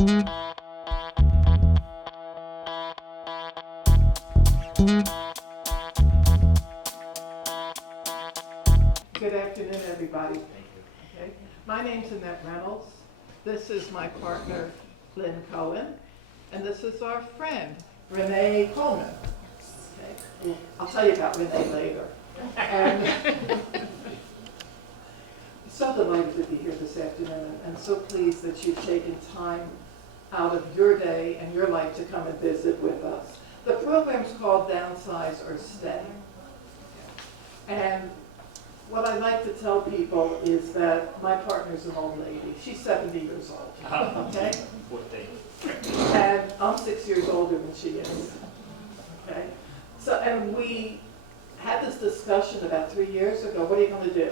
Good afternoon, everybody. Okay. My name's Annette Reynolds. This is my partner, Lynn Cohen, and this is our friend, Renee Coleman. Okay. I'll tell you about Renee later. And so delighted to be here this afternoon, and so pleased that you've taken time out of your day and your life to come and visit with us. The program's called Downsize or Stay. And what I like to tell people is that my partner's an old lady. She's 70 years old, okay? And I'm 6 years older than she is, okay? So, and we had this discussion about 3 years ago, what are you gonna do?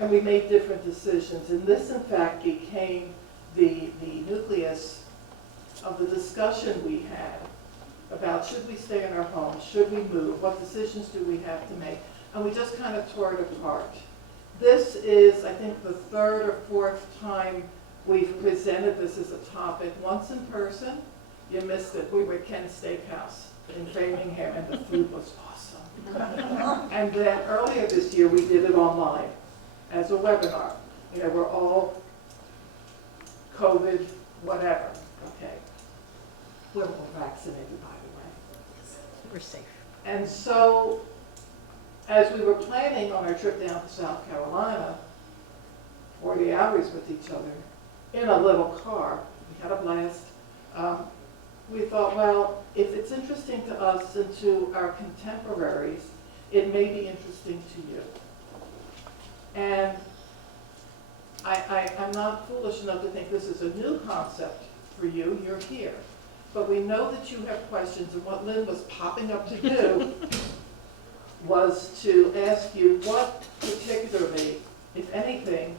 And we made different decisions, and this in fact became the nucleus of the discussion we had about should we stay in our home, should we move, what decisions do we have to make? And we just kind of tore it apart. This is, I think, the third or fourth time we've presented this as a topic. Once in person, you missed it. We were at Ken's Steakhouse in Framingham, and the food was awesome. And then earlier this year, we did it online as a webinar. You know, we're all COVID, whatever, okay? We're all vaccinated, by the way. We're safe. And so, as we were planning on our trip down to South Carolina, 40 hours with each other, in a little car, we had a blast, we thought, well, if it's interesting to us and to our contemporaries, it may be interesting to you. And I'm not foolish enough to think this is a new concept for you, you're here. But we know that you have questions, and what Lynn was popping up to do was to ask you what particularly, if anything,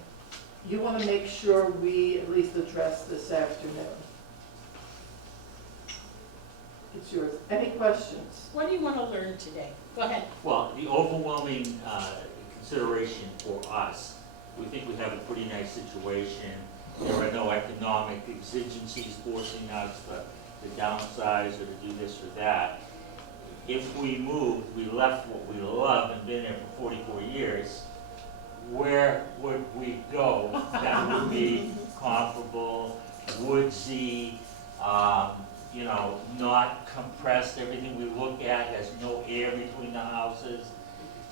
you want to make sure we at least address this afternoon. It's yours. Any questions? What do you want to learn today? Go ahead. Well, the overwhelming consideration for us, we think we have a pretty nice situation. There are no economic exigencies forcing us to downsize or to do this or that. If we moved, we left what we love and been there for 44 years, where would we go that would be comparable, woodsy, you know, not compressed? Everything we look at has no air between the houses.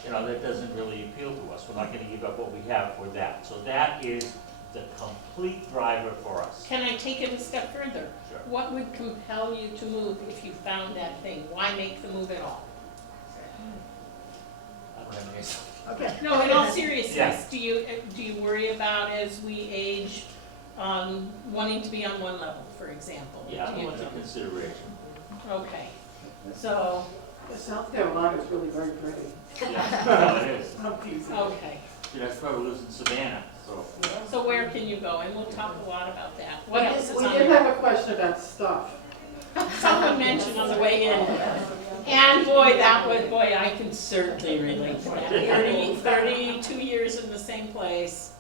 You know, that doesn't really appeal to us. We're not going to give up what we have for that. So that is the complete driver for us. Can I take it a step further? Sure. What would compel you to move if you found that thing? Why make the move at all? I don't have an answer. Okay. No, in all seriousness, Yeah. do you worry about as we age, wanting to be on one level, for example? Yeah, Do you- it's a consideration. Okay, so, South Carolina is really very pretty. Yeah, well, it is. I'm teasing. okay. See, that's probably lives in Savannah, so. So where can you go? And we'll talk a lot about that. What else is We on did your? have a question about stuff. Someone mentioned on the way in. And boy, I can certainly relate to that. 32 years in the same place.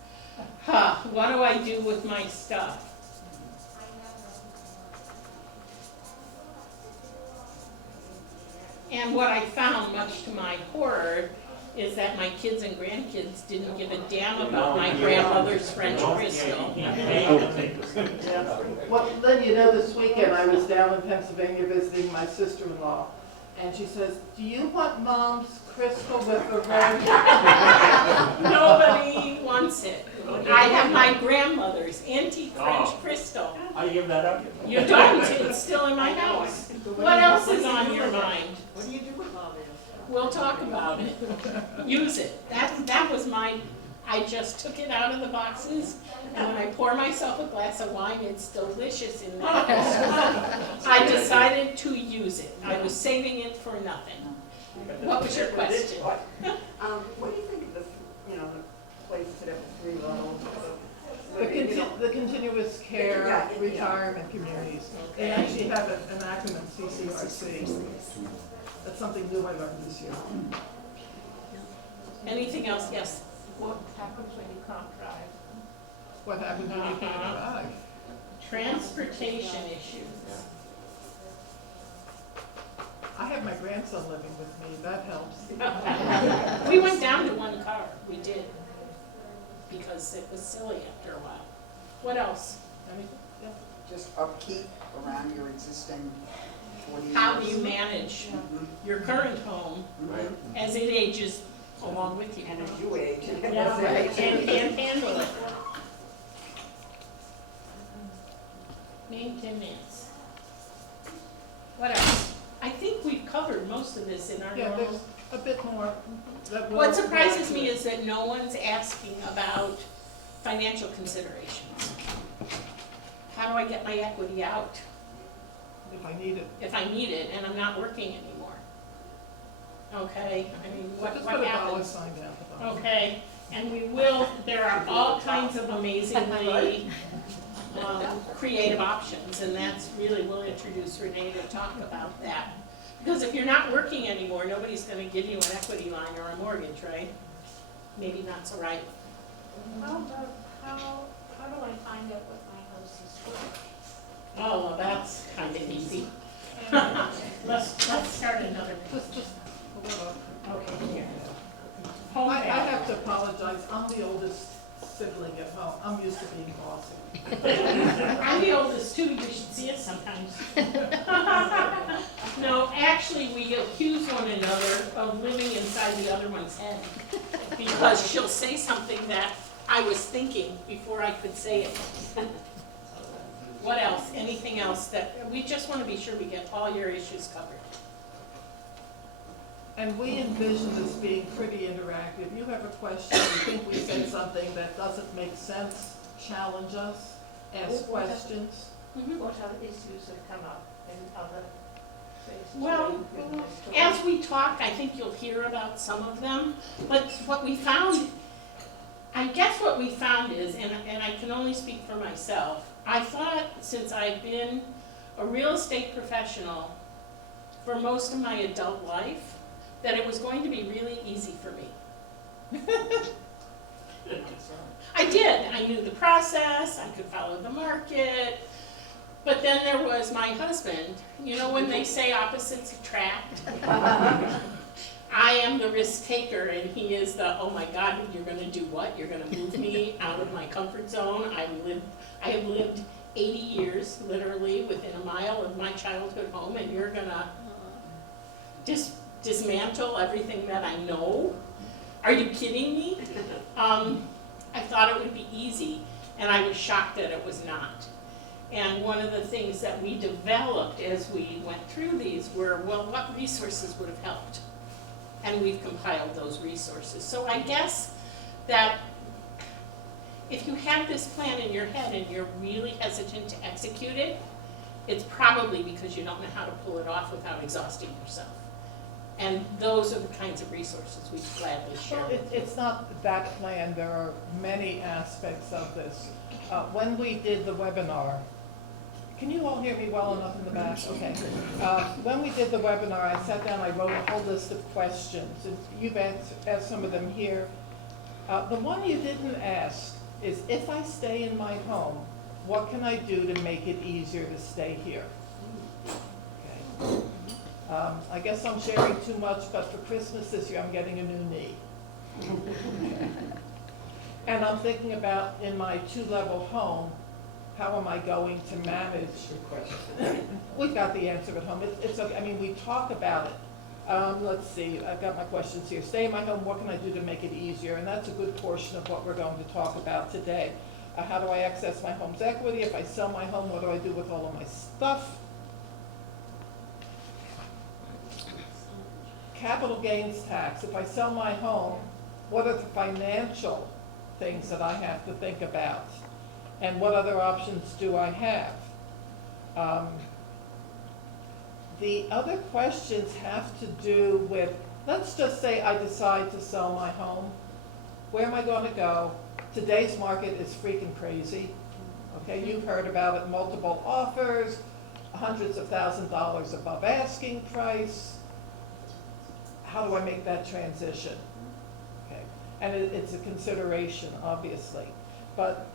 Huh, what do I do with my stuff? And what I found, much to my horror, is that my kids and grandkids didn't give a damn about my grandmother's French crystal. Well, Lynn, you know, this weekend I was down in Pennsylvania visiting my sister-in-law, and she says, "Do you want Mom's crystal with the red?" Nobody wants it. I have my grandmother's antique French Oh. crystal. How do you give that up? You don't, it's still in my house. What else is on your mind? What do you do with all this? We'll talk about it. Use it. That was I just took it out of the boxes, and when I pour myself a glass of wine, it's delicious in there. I decided to use it. I was saving it for nothing. What was your question? What do you think of the, the places that have 3 levels? The continuous care Yeah. retirement communities. They actually have an acronym, CCRC. That's something new I learned this year. Anything else? Yes. What happens when you can't drive? What happens when you can't drive? Transportation issues. I have my grandson living with me, that helps. We went down to one car, we did, because it was silly after a while. What else? Anything? Yeah. Just upkeep around your existing 40 years. How do you manage Mhm. your current home Right. as it ages along with you? And as you age. Yeah, right, and handle it. Maintenance. What else? I think we've covered most of this in our Yeah, normal. there's a bit more that will. What surprises me is that no one's asking about financial considerations. How do I get my equity out If I need it. if I need it and I'm not working anymore? Okay, I mean, So what just put a dollar happens? sign down at the bottom. Okay, and we will, there are all kinds of amazingly creative options, and that's really, we'll introduce Renee to talk about that. Because if you're not working anymore, nobody's gonna give you an equity line or a mortgage, right? Maybe not so right. How do I find out what my house is worth? Oh, well, that's kind of easy. Let's start another. Just hold it up. Okay, here. Home I value. have to apologize, I'm the oldest sibling at home, I'm used to being bossy. I'm the oldest too, you should see us sometimes. No, actually, we accuse one another of living inside the other one's head. Because she'll say something that I was thinking before I could say it. What else? Anything else that, we just want to be sure we get all your issues covered. And we envision this being pretty interactive. You have a question, you think we said something that doesn't make sense, challenge us, ask questions. What other issues have come up in other places? Well, where you've been to? as we talk, I think you'll hear about some of them, but what we found, I guess what we found is, and I can only speak for myself, I thought since I've been a real estate professional for most of my adult life, that it was going to be really easy for me. I did, I knew the process, I could follow the market, but then there was my husband. You know when they say opposites attract? I am the risk taker and he is the, oh my God, you're gonna do what? You're gonna move me out of my comfort zone. I have lived 80 years, literally, within a mile of my childhood home, and you're gonna dismantle everything that I know? Are you kidding me? I thought it would be easy, and I was shocked that it was not. And one of the things that we developed as we went through these were, well, what resources would have helped? And we've compiled those resources. So I guess that if you have this plan in your head and you're really hesitant to execute it, it's probably because you don't know how to pull it off without exhausting yourself. And those are the kinds of resources we gladly share. Well, it's not that plan, there are many aspects of this. When we did the webinar, can you all hear me well enough in the back? Okay. When we did the webinar, I sat down, I wrote a whole list of questions, and you've asked some of them here. The one you didn't ask is, if I stay in my home, what can I do to make it easier to stay here? Okay. I guess I'm sharing too much, but for Christmas this year, I'm getting a new knee. And I'm thinking about, in my 2-level home, how am I going to manage? We've got the answer at home. It's okay. I mean, we talk about it. Let's see, I've got my questions here. Stay in my home, what can I do to make it easier? And that's a good portion of what we're going to talk about today. How do I access my home's equity? If I sell my home, what do I do with all of my stuff? Capital gains tax. If I sell my home, what are the financial things that I have to think about? And what other options do I have? The other questions have to do with, let's just say I decide to sell my home. Where am I going to go? Today's market is freaking crazy. Okay, you've heard about it, multiple offers, hundreds of $1,000s above asking price. How do I make that transition? Okay, and it's a consideration, obviously. But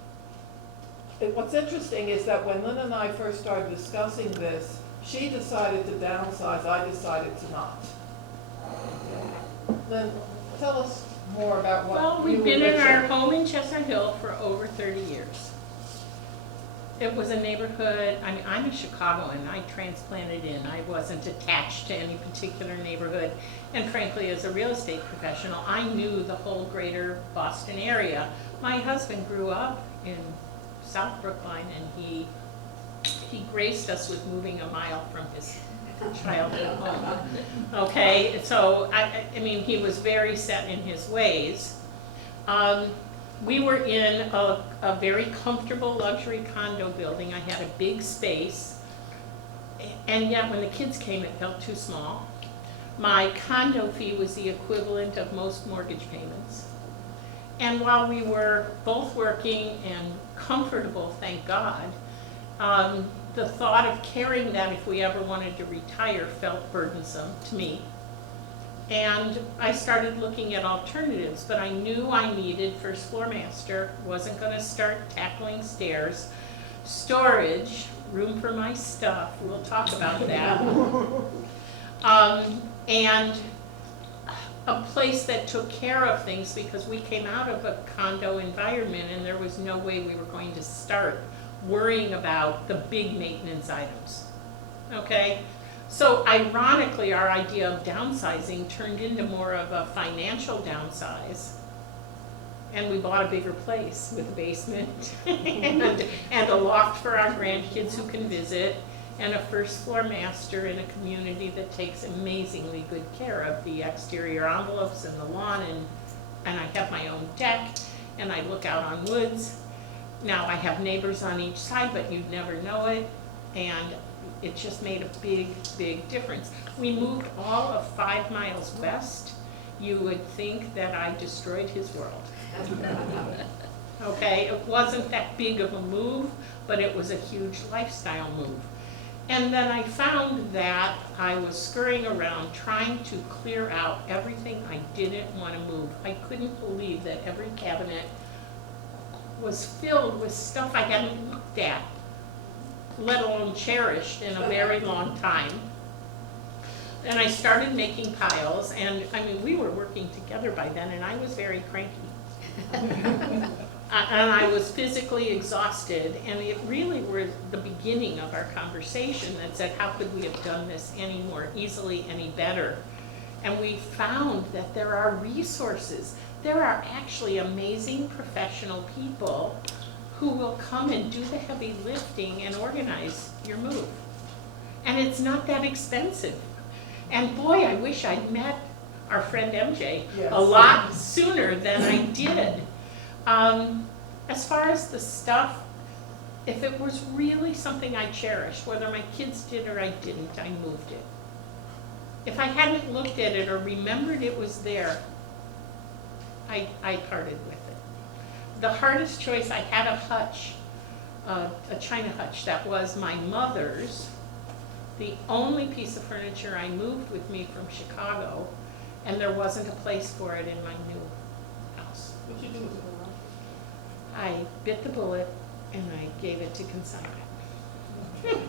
what's interesting is that when Lynn and I first started discussing this, she decided to downsize, I decided to not. Lynn, tell us more about what Well, you we've been in our originally- home in Chestnut Hill for over 30 years. It was a neighborhood, I mean, I'm a Chicagoan, I transplanted in, I wasn't attached to any particular neighborhood. And frankly, as a real estate professional, I knew the whole greater Boston area. My husband grew up in South Brookline, and he graced us with moving a mile from his childhood home. Okay, so I mean, he was very set in his ways. We were in a very comfortable luxury condo building. I had a big space, and yet when the kids came, it felt too small. My condo fee was the equivalent of most mortgage payments. And while we were both working and comfortable, thank God, the thought of carrying that if we ever wanted to retire felt burdensome to me. And I started looking at alternatives, but I knew I needed first floor master, wasn't gonna start tackling stairs, storage, room for my stuff, we'll talk about that. And a place that took care of things, because we came out of a condo environment and there was no way we were going to start worrying about the big maintenance items, okay? So ironically, our idea of downsizing turned into more of a financial downsize. And we bought a bigger place with a basement and a loft for our grandkids who can visit, and a first floor master in a community that takes amazingly good care of the exterior envelopes and the lawn, and I have my own deck, and I look out on woods. Now I have neighbors on each side, but you'd never know it, and it just made a big, big difference. We moved all of 5 miles west. You would think that I destroyed his world. Okay, it wasn't that big of a move, but it was a huge lifestyle move. And then I found that I was scurrying around trying to clear out everything I didn't want to move. I couldn't believe that every cabinet was filled with stuff I hadn't looked at, let alone cherished in a very long time. And I started making piles, and I mean, we were working together by then, and I was very cranky. And I was physically exhausted, and it really was the beginning of our conversation that said, how could we have done this any more easily, any better? And we found that there are resources. There are actually amazing professional people who will come and do the heavy lifting and organize your move. And it's not that expensive. And boy, I wish I'd met our friend MJ Yes. a lot sooner than I did. As far as the stuff, if it was really something I cherished, whether my kids did or I didn't, I moved it. If I hadn't looked at it or remembered it was there, I parted with it. The hardest choice, I had a hutch, a china hutch that was my mother's, the only piece of furniture I moved with me from Chicago, and there wasn't a place for it in my new house. What'd you do with it? I bit the bullet and I gave it to consignment.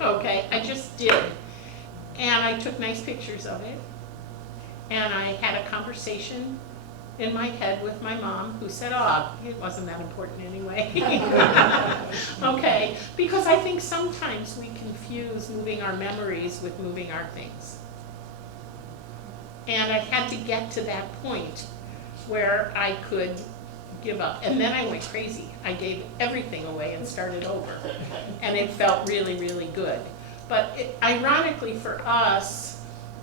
Okay, I just did. And I took nice pictures of it. And I had a conversation in my head with my mom, who said, oh, it wasn't that important anyway. Okay, because I think sometimes we confuse moving our memories with moving our things. And I had to get to that point where I could give up. And then I went crazy. I gave everything away and started over. And it felt really, really good. But ironically for us,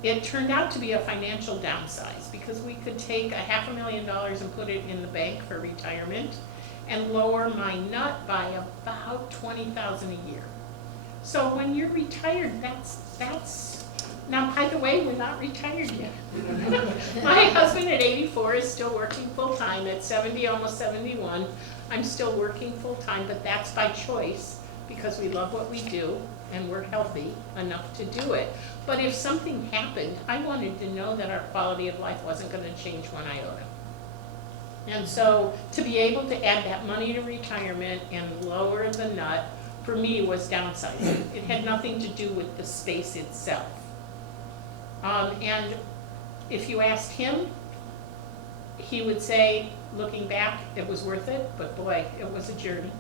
it turned out to be a financial downsize, because we could take $500,000 and put it in the bank for retirement and lower my nut by about $20,000 a year. So when you're retired, that's now, by the way, we're not retired yet. My husband at 84 is still working full-time. At 70, almost 71, I'm still working full-time, but that's by choice, because we love what we do and we're healthy enough to do it. But if something happened, I wanted to know that our quality of life wasn't going to change one iota. And so to be able to add that money to retirement and lower the nut, for me, was downsizing. It had nothing to do with the space itself. And if you asked him, he would say, looking back, it was worth it, but boy, it was a journey.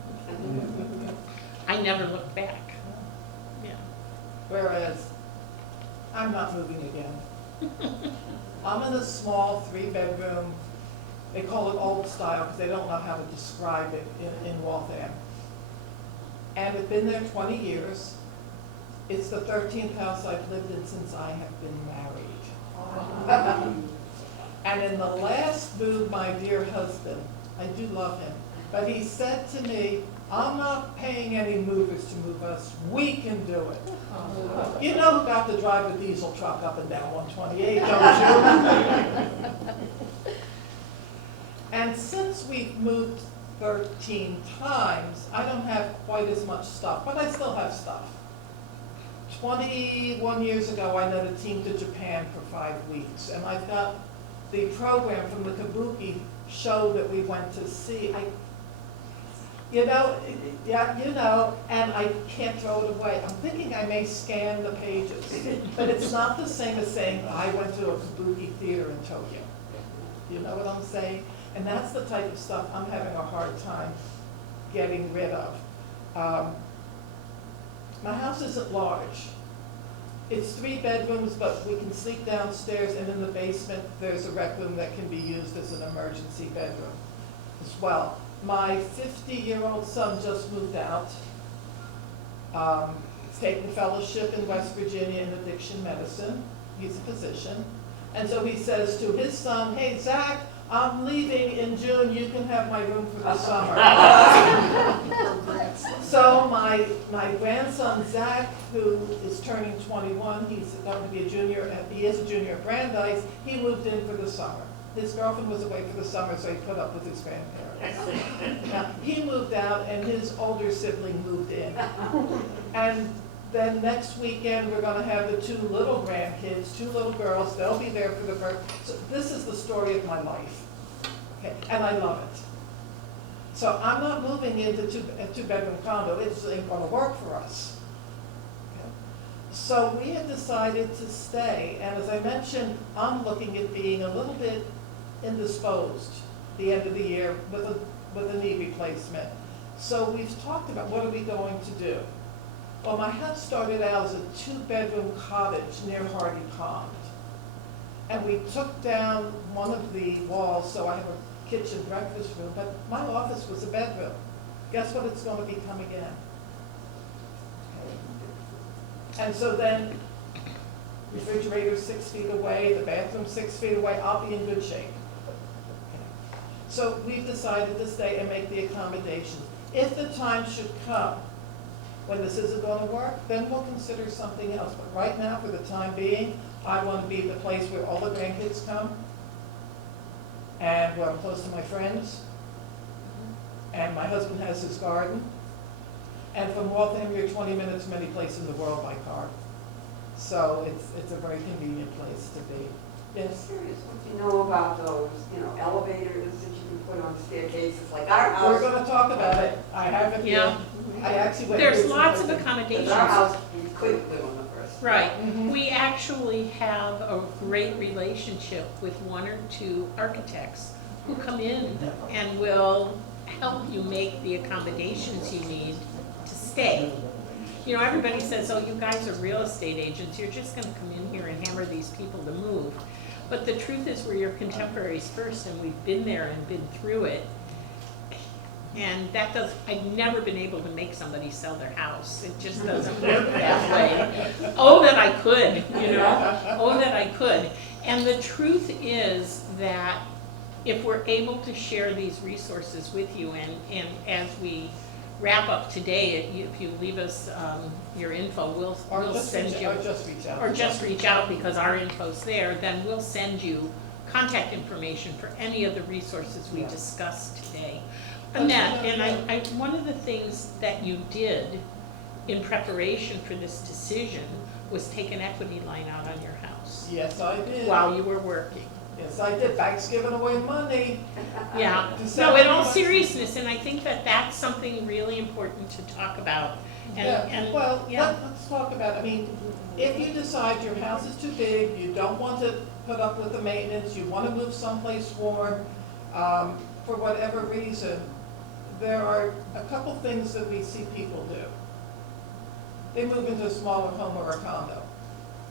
I never looked back. Yeah. Whereas, I'm not moving again. I'm in a small 3-bedroom, they call it old style because they don't know how to describe it in Waltham. And it's been there 20 years. It's the 13th house I've lived in since I have been married. And in the last move, my dear husband, I do love him, but he said to me, I'm not paying any movers to move us, we can do it. You know who got to drive the diesel truck up and down 128, don't you? And since we've moved 13 times, I don't have quite as much stuff, but I still have stuff. 21 years ago, I led a team to Japan for 5 weeks, and I've got the program from the Kabuki show that we went to see. And I can't throw it away. I'm thinking I may scan the pages, but it's not the same as saying I went to a Kabuki theater in Tokyo. You know what I'm saying? And that's the type of stuff I'm having a hard time getting rid of. My house isn't large. It's 3 bedrooms, but we can sleep downstairs, and in the basement, there's a rec room that can be used as an emergency bedroom as well. My 50-year-old son just moved out. He's taking fellowship in West Virginia in addiction medicine. He's a physician. And so he says to his son, hey, Zach, I'm leaving in June, you can have my room for the summer. So my grandson, Zach, who is turning 21, he's going to be a junior, he is a junior at Brandeis, he moved in for the summer. His girlfriend was away for the summer, so he put up with his grandparents. Now, he moved out, and his older sibling moved in. And then next weekend, we're going to have the 2 little grandkids, 2 little girls. They'll be there for the birth. So this is the story of my life, okay? And I love it. So I'm not moving into a 2-bedroom condo. It ain't going to work for us. Okay? So we have decided to stay. And as I mentioned, I'm looking at being a little bit indisposed the end of the year with a knee replacement. So we've talked about what are we going to do. Well, my house started out as a 2-bedroom cottage near Hardy Pond. And we took down one of the walls, so I have a kitchen breakfast room, but my office was a bedroom. Guess what it's going to become again? And so then, refrigerator 6 feet away, the bathroom 6 feet away, I'll be in good shape. Okay. So we've decided to stay and make the accommodations. If the time should come when this isn't going to work, then we'll consider something else. But right now, for the time being, I want to be the place where all the grandkids come, and where I'm close to my friends, and my husband has his garden. And from Waltham, you're 20 minutes from any place in the world by car. So it's a very convenient place to be. I'm Yes? curious what you know about those, elevators that you can put on staircases, like our house. We're going to talk about it. I have it here. Yeah. I actually went There's through some lots of things. accommodations. Our house, we couldn't live on the first. Right. Mhm. We actually have a great relationship with 1 or 2 architects who come in and will help you make the accommodations you need to stay. Everybody says, oh, you guys are real estate agents, you're just going to come in here and hammer these people to move. But the truth is, we're your contemporaries first, and we've been there and been through it. And I've never been able to make somebody sell their house. It just doesn't work that way. Oh, that I could, Oh, that I could. And the truth is that if we're able to share these resources with you, and as we wrap up today, if you leave us your info, we'll send you. Or just reach out. Or just reach out because our info's there, then we'll send you contact information for any of the resources we discussed today. Annette, and one of the things that you did in preparation for this decision was take an equity line out on your house Yes, I did. while you were working. Yes, I did, banks giving away money. Yeah, no, in all seriousness, and I think that that's something really important to talk about. And, Well, yeah. let's talk about, I mean, if you decide your house is too big, you don't want to put up with the maintenance, you want to move someplace warm, for whatever reason, there are a couple things that we see people do. They move into a smaller home or a condo.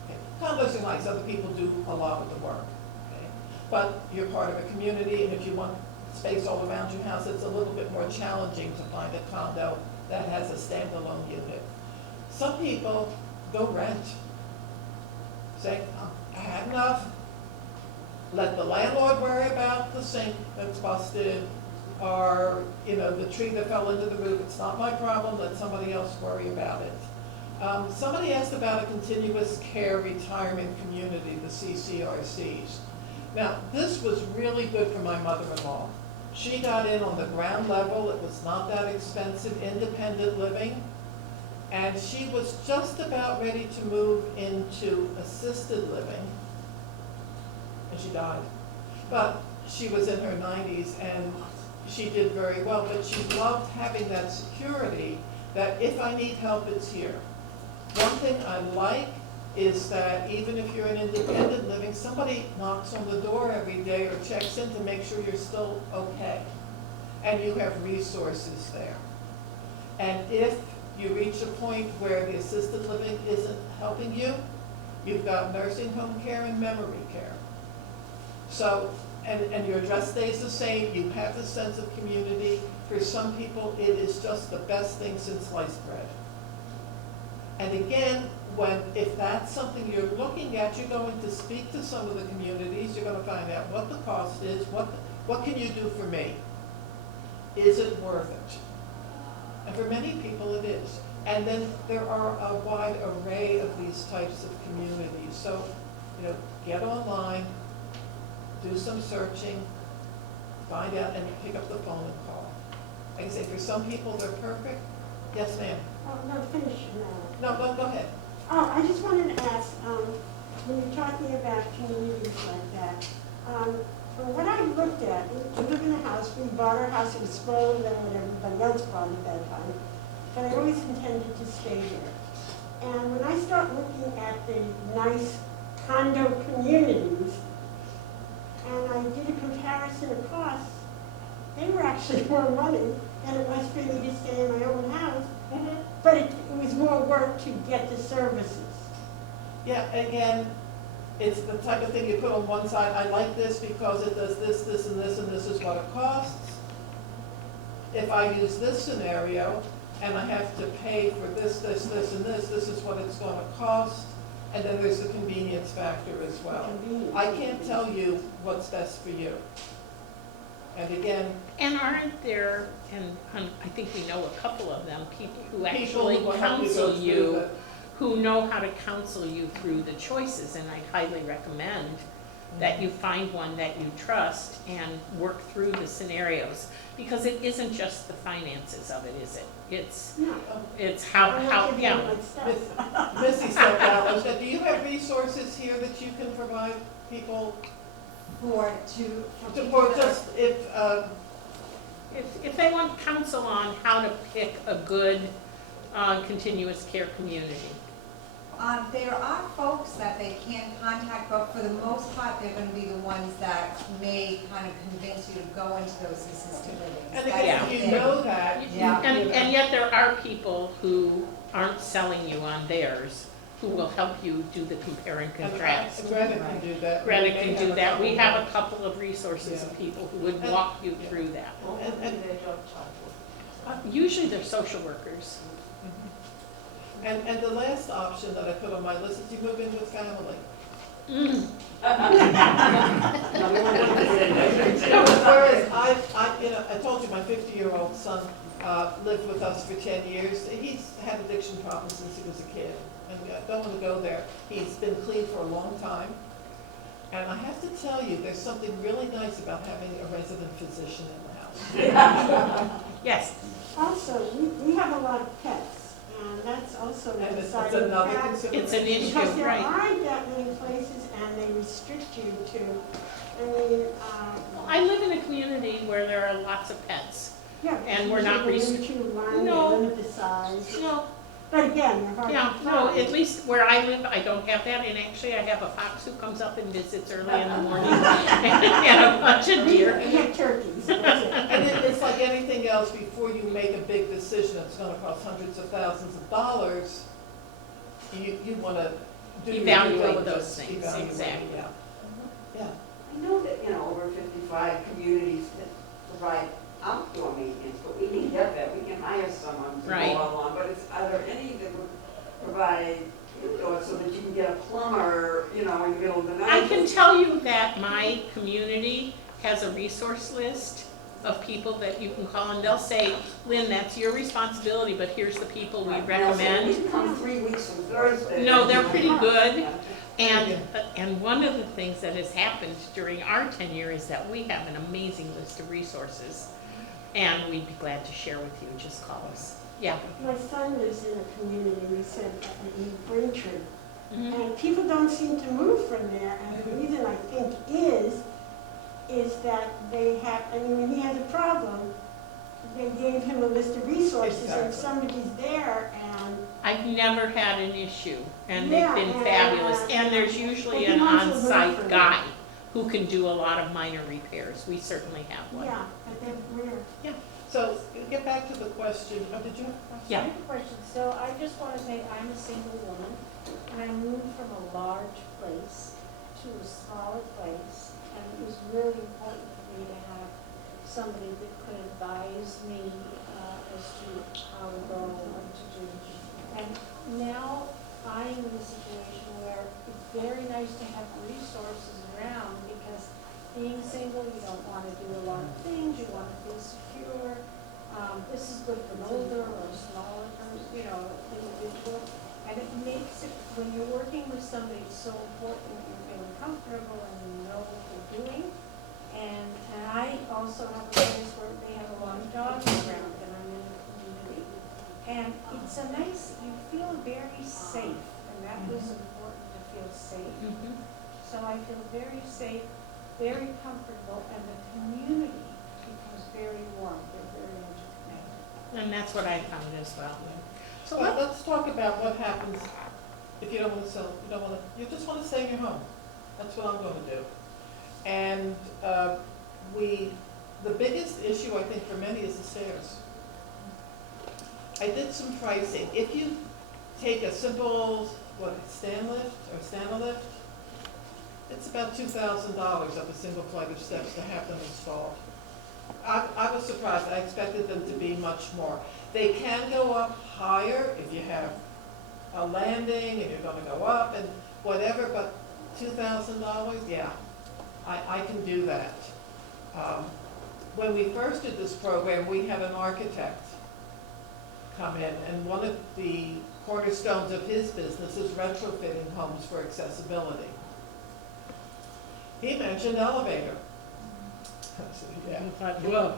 Okay. Condos are nice, other people do a lot of the work. Okay. But you're part of a community, and if you want space all around your house, it's a little bit more challenging to find a condo that has a standalone unit. Some people go rent. Say, I had enough. Let the landlord worry about the sink that's busted, or, you know, the tree that fell into the roof. It's not my problem, let somebody else worry about it. Somebody asked about a continuous care retirement community, the CCRCs. Now, this was really good for my mother-in-law. She got in on the ground level, it was not that expensive, independent living, and she was just about ready to move into assisted living, and she died. But she was in her 90s, and she did very well, but she loved having that security that if I need help, it's here. One thing I like is that even if you're in independent living, somebody knocks on the door every day or checks in to make sure you're still okay. And you have resources there. And if you reach a point where the assisted living isn't helping you, you've got nursing home care and memory care. So, and your address stays the same, you have the sense of community. For some people, it is just the best thing since sliced bread. And again, if that's something you're looking at, you're going to speak to some of the communities, you're going to find out what the cost is, what can you do for me? Is it worth it? And for many people it is. And then there are a wide array of these types of communities. So, you know, get online, do some searching, find out, and pick up the phone and call. Like I say, for some people they're perfect. Yes, ma'am. Oh, no, finish now. No, go ahead. Oh, I just wanted to ask, when you're talking about communities like that, from what I looked at, we live in a house, we bought our house, it was smaller than what everybody else bought at that time, but I always intended to stay there. And when I start looking at the nice condo communities, and I did a comparison of costs, they were actually more money than it was for me to stay in my own house. But it was more work to get the services. Yeah, again, it's the type of thing you put on one side, I like this because it does this, this, and this, and this is what it costs. If I use this scenario, and I have to pay for this, this, this, and this is what it's going to cost. And then there's the convenience factor as well. I can't tell you what's best for you. And again, And aren't there, and I think we know a couple of them, people who actually people will help counsel go you, through who know how to counsel you through the choices, and I highly recommend that you find one that you trust and work through the scenarios, because it isn't just the finances of it, is it? It's how, yeah. Missy stepped out. Do you have resources here that you can provide people for just If they want counsel on how to pick a good continuous care community. There are folks that they can contact, but for the most part, they're going to be the ones that may kind of convince you to go into those assisted livings. And again, you know that. Yeah. And yet there are people who aren't selling you on theirs, who will help you do the compare and contrast. Greta can do that. Greta can do that. We have a couple of resources of people who would walk you through that. Usually they're social workers. And the last option that I put on my list is you move in with family. Whereas I told you my 50-year-old son lived with us for 10 years. He's had addiction problems since he was a kid. And I don't want to go there. He's been clean for a long time. And I have to tell you, there's something really nice about having a resident physician in the house. Yes. Also, we have a lot of pets. And that's also And a it's side another effect. consideration. It's an issue, Because there right. aren't that many places, and they restrict you to I mean, I live in a community where there are lots of pets. yeah. And we're not Limit to one, No. limit the size. No, But again, they're hard to yeah, find. no, at least where I live, I don't have that, and actually I have a fox who comes up and visits early in the morning, and a bunch of We deer. have turkeys, that's it. And it's like anything else, before you make a big decision that's gonna cost hundreds of thousands of dollars, you wanna do your due Evaluate diligence. those things, Evaluate, exactly. Yeah, yeah. I know that, over 55 communities that provide outdoor maintenance, but we need that, we can hire someone to Right. go along, but are there any that would provide indoor so that you can get a plumber, in the middle of the night? I can tell you that my community has a resource list of people that you can call, and they'll say, Lynn, that's your responsibility, but here's the people we Right, now, so recommend. we can come 3 weeks from Thursday. No, they're pretty good. Yeah. And one of the things that has happened during our tenure is that we have an amazing list of resources, and we'd be glad to share with you. Just call us. Yeah. My son lives in a community, we said, in Braintree. Mhm. And people don't seem to move from there, and the reason I think is that they have, I mean, when he has a problem, they gave him a list of resources, and if somebody's there, and I've never had an issue, and Yeah, they've been and, fabulous. And there's usually but an he wants to learn on-site from guy who can do a lot of minor repairs. We certainly have one. yeah, but they're rare. So, get back to the question, did you have a question? Yeah. I have a question. So I just want to say I'm a single woman, and I moved from a large place to a smaller place, and it was really important for me to have somebody that could advise me as to how to go and what to do. And now I'm in a situation where it's very nice to have resources around, because being single, you don't want to do a lot of things, you want to feel secure. This is good for an older or a smaller person, individual. And it makes it, when you're working with somebody, it's so important that you're feeling comfortable and you know what you're doing. And I also have a place where they have a lot of dogs around, and I'm in the community. And it's a nice, you feel very safe, and that was important, to feel safe. Mhm. So I feel very safe, very comfortable, and the community becomes very warm, they're very interconnected. And that's what I found as well. So Well, let's talk about what happens if you don't want to sell, you just want to stay in your home. That's what I'm going to do. And the biggest issue, I think, for many is the stairs. I did some pricing. If you take a simple, stand a lift, it's about $2,000 up a single flight of steps to have them installed. I was surprised. I expected them to be much more. They can go up higher if you have a landing and you're going to go up and whatever, but $2,000, yeah, I can do that. When we first did this program, we had an architect come in, and one of the cornerstones of his business is retrofitting homes for accessibility. He mentioned elevator. I said, yeah. Whoa,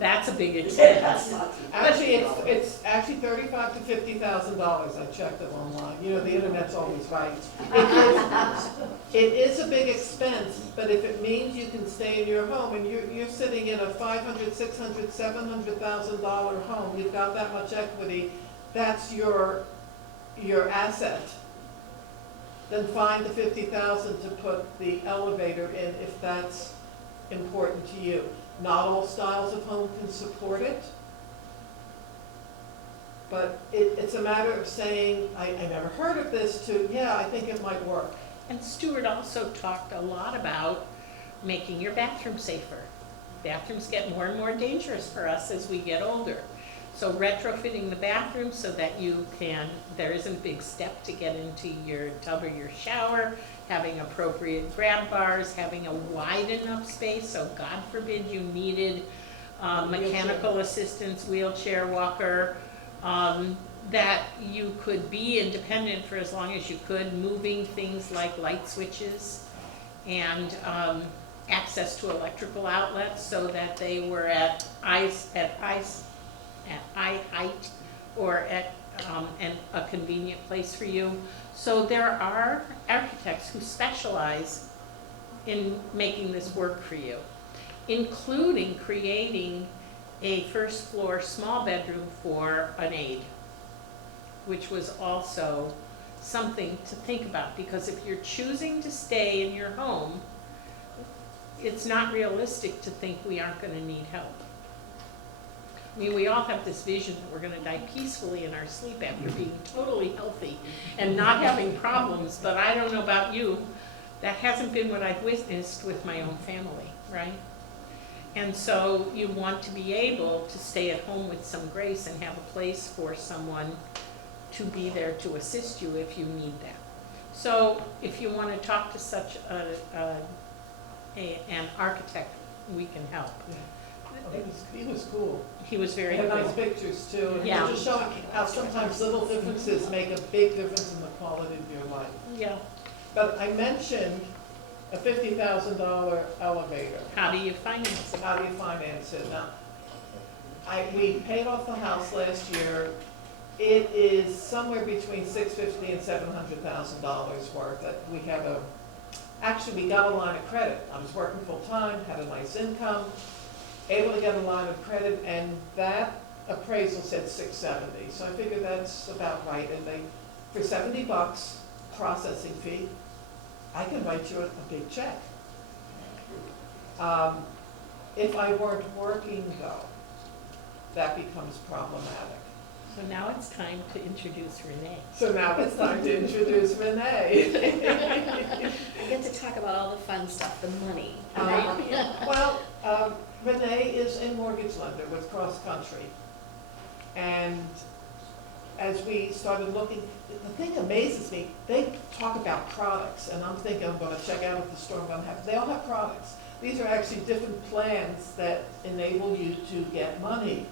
that's a big expense. Actually, it's actually $35,000 to $50,000. I checked it online. The internet's always right. It is a big expense, but if it means you can stay in your home and you're sitting in a $500,000, $600,000, $700,000 home, you've got that much equity, that's your asset. Then find the $50,000 to put the elevator in if that's important to you. Not all styles of home can support it, but it's a matter of saying, I never heard of this, to, yeah, I think it might work. And Stuart also talked a lot about making your bathroom safer. Bathrooms get more and more dangerous for us as we get older. So retrofitting the bathroom so that there isn't a big step to get into your tub or your shower, having appropriate grab bars, having a wide enough space, so God forbid you needed mechanical assistance, wheelchair, walker, that you could be independent for as long as you could, moving things like light switches and access to electrical outlets so that they were at eye height or at a convenient place for you. So there are architects who specialize in making this work for you, including creating a first floor small bedroom for an aide, which was also something to think about, because if you're choosing to stay in your home, it's not realistic to think we aren't gonna need help. I mean, we all have this vision that we're gonna die peacefully in our sleep after being totally healthy and not having problems, but I don't know about you, that hasn't been what I've witnessed with my own family, right? And so you want to be able to stay at home with some grace and have a place for someone to be there to assist you if you need that. So if you want to talk to such an architect, we can help. He was cool. He was very He had nice good. pictures too, and he Yeah. was just showing how sometimes little differences make a big difference in the quality of your life. Yeah. But I mentioned a $50,000 elevator. How do you finance it? How do you finance it? Now, we paid off the house last year. It is somewhere between $650,000 and $700,000 worth. That we have actually we got a line of credit. I was working full-time, had a nice income, able to get a line of credit, and that appraisal said $670,000. So I figured that's about right. And for $70 processing fee, I can write you a big check. If I weren't working though, that becomes problematic. So now it's time to introduce Renee. So now it's time to introduce Renee. I get to talk about all the fun stuff, the money. Well, Renee is a mortgage lender with Cross Country. And as we started looking, the thing amazes me, they talk about products, and I'm thinking I'm gonna check out at the store, they all have products. These are actually different plans that enable you to get money.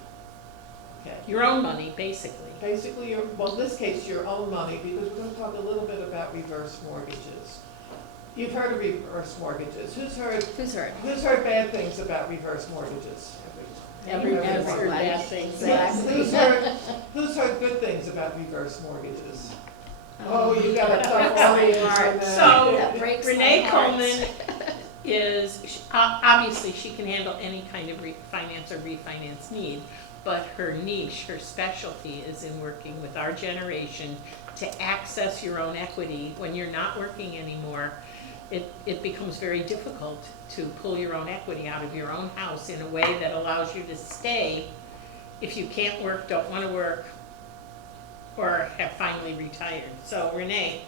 Okay. Your own money, basically. Basically, well, in this case, your own money, because we're gonna talk a little bit about reverse mortgages. You've heard of reverse mortgages. Who's heard bad things about reverse mortgages? Everyone's heard bad things. Who's heard good things about reverse mortgages? Oh, you got a tough audience. So, That breaks my Renee heart. Coleman is, obviously, she can handle any kind of finance or refinance need, but her niche, her specialty is in working with our generation to access your own equity. When you're not working anymore, it becomes very difficult to pull your own equity out of your own house in a way that allows you to stay if you can't work, don't want to work, or have finally retired. So Renee,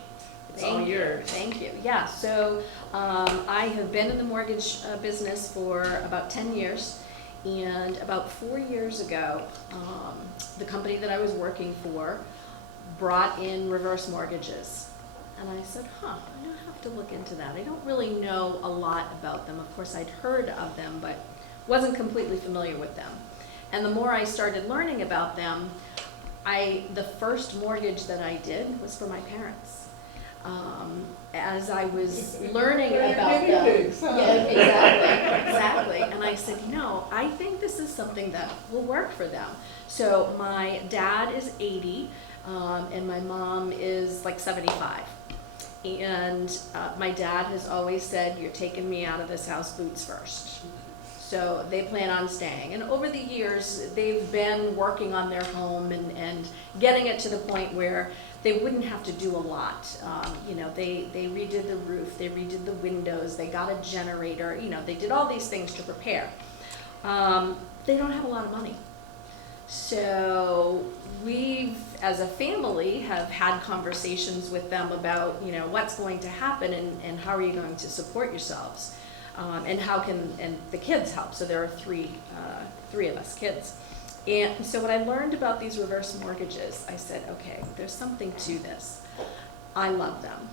it's all yours. Thank you. Yeah, so I have been in the mortgage business for about 10 years. And about 4 years ago, the company that I was working for brought in reverse mortgages. And I said, I'm gonna have to look into that. I don't really know a lot about them. Of course, I'd heard of them, but wasn't completely familiar with them. And the more I started learning about them, the first mortgage that I did was for my parents. As I was learning about them. Yeah, exactly. And I said, I think this is something that will work for them. So my dad is 80, and my mom is like 75. And my dad has always said, you're taking me out of this house boots first. So they plan on staying. And over the years, they've been working on their home and getting it to the point where they wouldn't have to do a lot. They redid the roof, they redid the windows, they got a generator, they did all these things to prepare. They don't have a lot of money. So we've, as a family, have had conversations with them about, what's going to happen and how are you going to support yourselves? And how can the kids help? So there are three of us kids. And so when I learned about these reverse mortgages, I said, okay, there's something to this. I love them.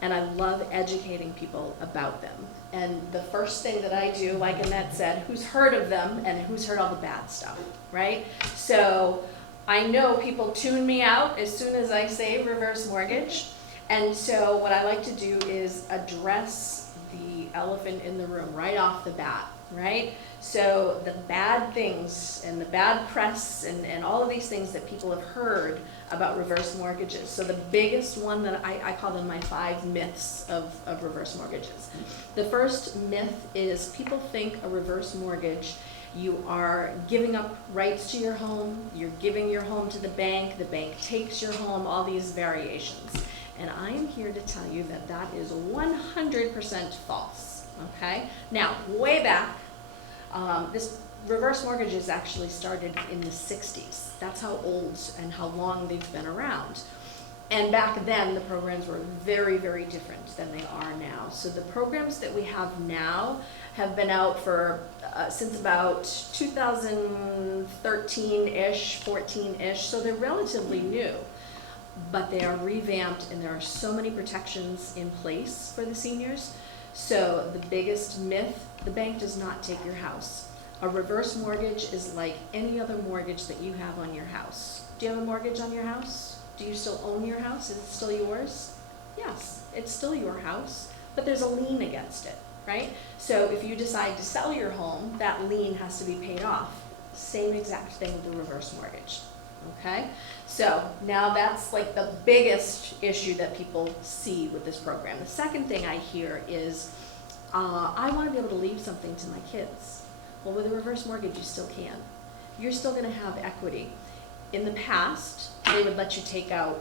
And I love educating people about them. And the first thing that I do, like Annette said, who's heard of them and who's heard all the bad stuff, right? So I know people tune me out as soon as I say reverse mortgage. And so what I like to do is address the elephant in the room right off the bat, right? So the bad things and the bad press and all of these things that people have heard about reverse mortgages. So the biggest one that I call them my 5 myths of reverse mortgages. The first myth is people think a reverse mortgage, you are giving up rights to your home, you're giving your home to the bank takes your home, all these variations. And I am here to tell you that that is 100% false, okay? Now, way back, this reverse mortgages actually started in the 60s. That's how old and how long they've been around. And back then, the programs were very, very different than they are now. So the programs that we have now have been out for since about 2013-ish, 14-ish, so they're relatively new. But they are revamped and there are so many protections in place for the seniors. So the biggest myth, the bank does not take your house. A reverse mortgage is like any other mortgage that you have on your house. Do you have a mortgage on your house? Do you still own your house? Is it still yours? Yes, it's still your house, but there's a lien against it, right? So if you decide to sell your home, that lien has to be paid off. Same exact thing with the reverse mortgage, okay? So now that's like the biggest issue that people see with this program. The second thing I hear is, I want to be able to leave something to my kids. Well, with a reverse mortgage, you still can. You're still going to have equity. In the past, they would let you take out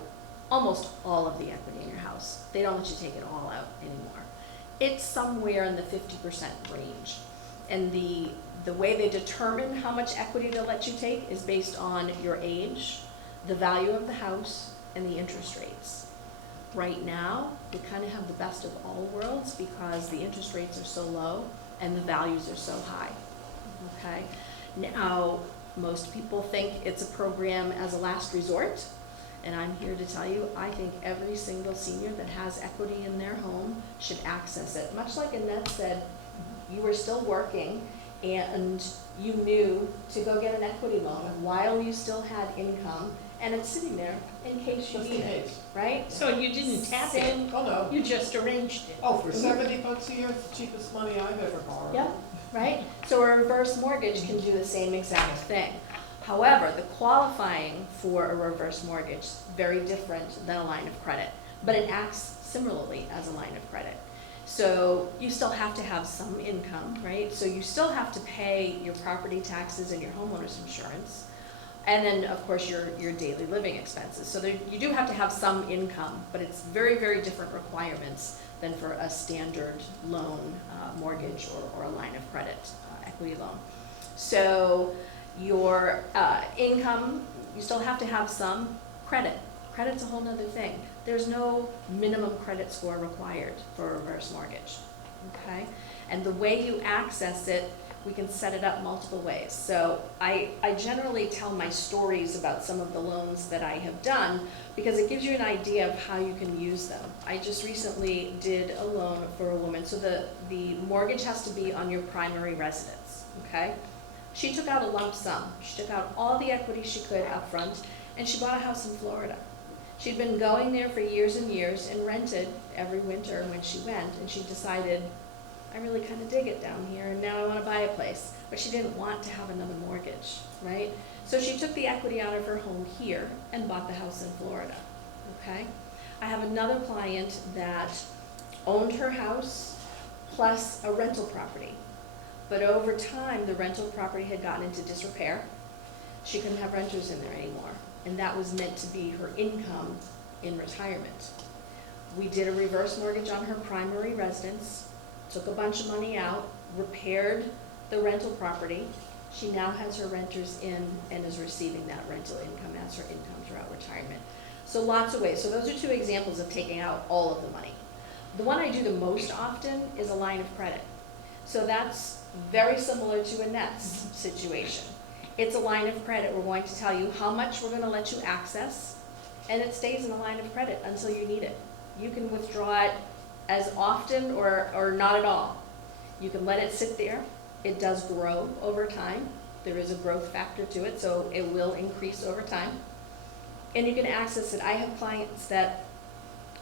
almost all of the equity in your house. They don't let you take it all out anymore. It's somewhere in the 50% range. And the way they determine how much equity they'll let you take is based on your age, the value of the house, and the interest rates. Right now, we kind of have the best of all worlds because the interest rates are so low and the values are so high. Okay? Now, most people think it's a program as a last resort, and I'm here to tell you, I think every single senior that has equity in their home should access it. Much like Annette said, you were still working and you knew to go get an equity loan while you still had income, and it's sitting there in case you Just need in it, case. right? So you didn't tap it, Same- Oh, no. you just arranged it. Oh, for $70 a year, it's the cheapest money I've ever borrowed. Yep, right? So a reverse mortgage can do the same exact thing. However, the qualifying for a reverse mortgage is very different than a line of credit, but it acts similarly as a line of credit. So you still have to have some income, right? So you still have to pay your property taxes and your homeowner's insurance. And then, of course, your daily living expenses. So you do have to have some income, but it's very, very different requirements than for a standard loan, mortgage, or a line of credit, equity loan. So your income, you still have to have some credit. Credit's a whole nother thing. There's no minimum credit score required for a reverse mortgage, okay? And the way you access it, we can set it up multiple ways. So I generally tell my stories about some of the loans that I have done because it gives you an idea of how you can use them. I just recently did a loan for a woman. So the mortgage has to be on your primary residence, okay? She took out a lump sum. She took out all the equity she could up front, and she bought a house in Florida. She'd been going there for years and years and rented every winter when she went, and she decided, I really kind of dig it down here, and now I want to buy a place. But she didn't want to have another mortgage, right? So she took the equity out of her home here and bought the house in Florida, okay? I have another client that owned her house plus a rental property. But over time, the rental property had gotten into disrepair. She couldn't have renters in there anymore. And that was meant to be her income in retirement. We did a reverse mortgage on her primary residence, took a bunch of money out, repaired the rental property. She now has her renters in and is receiving that rental income as her income throughout retirement. So lots of ways. So those are two examples of taking out all of the money. The one I do the most often is a line of credit. So that's very similar to Annette's situation. It's a line of credit. We're going to tell you how much we're going to let you access, and it stays in a line of credit until you need it. You can withdraw it as often or not at all. You can let it sit there. It does grow over time. There is a growth factor to it, so it will increase over time. And you can access it. I have clients that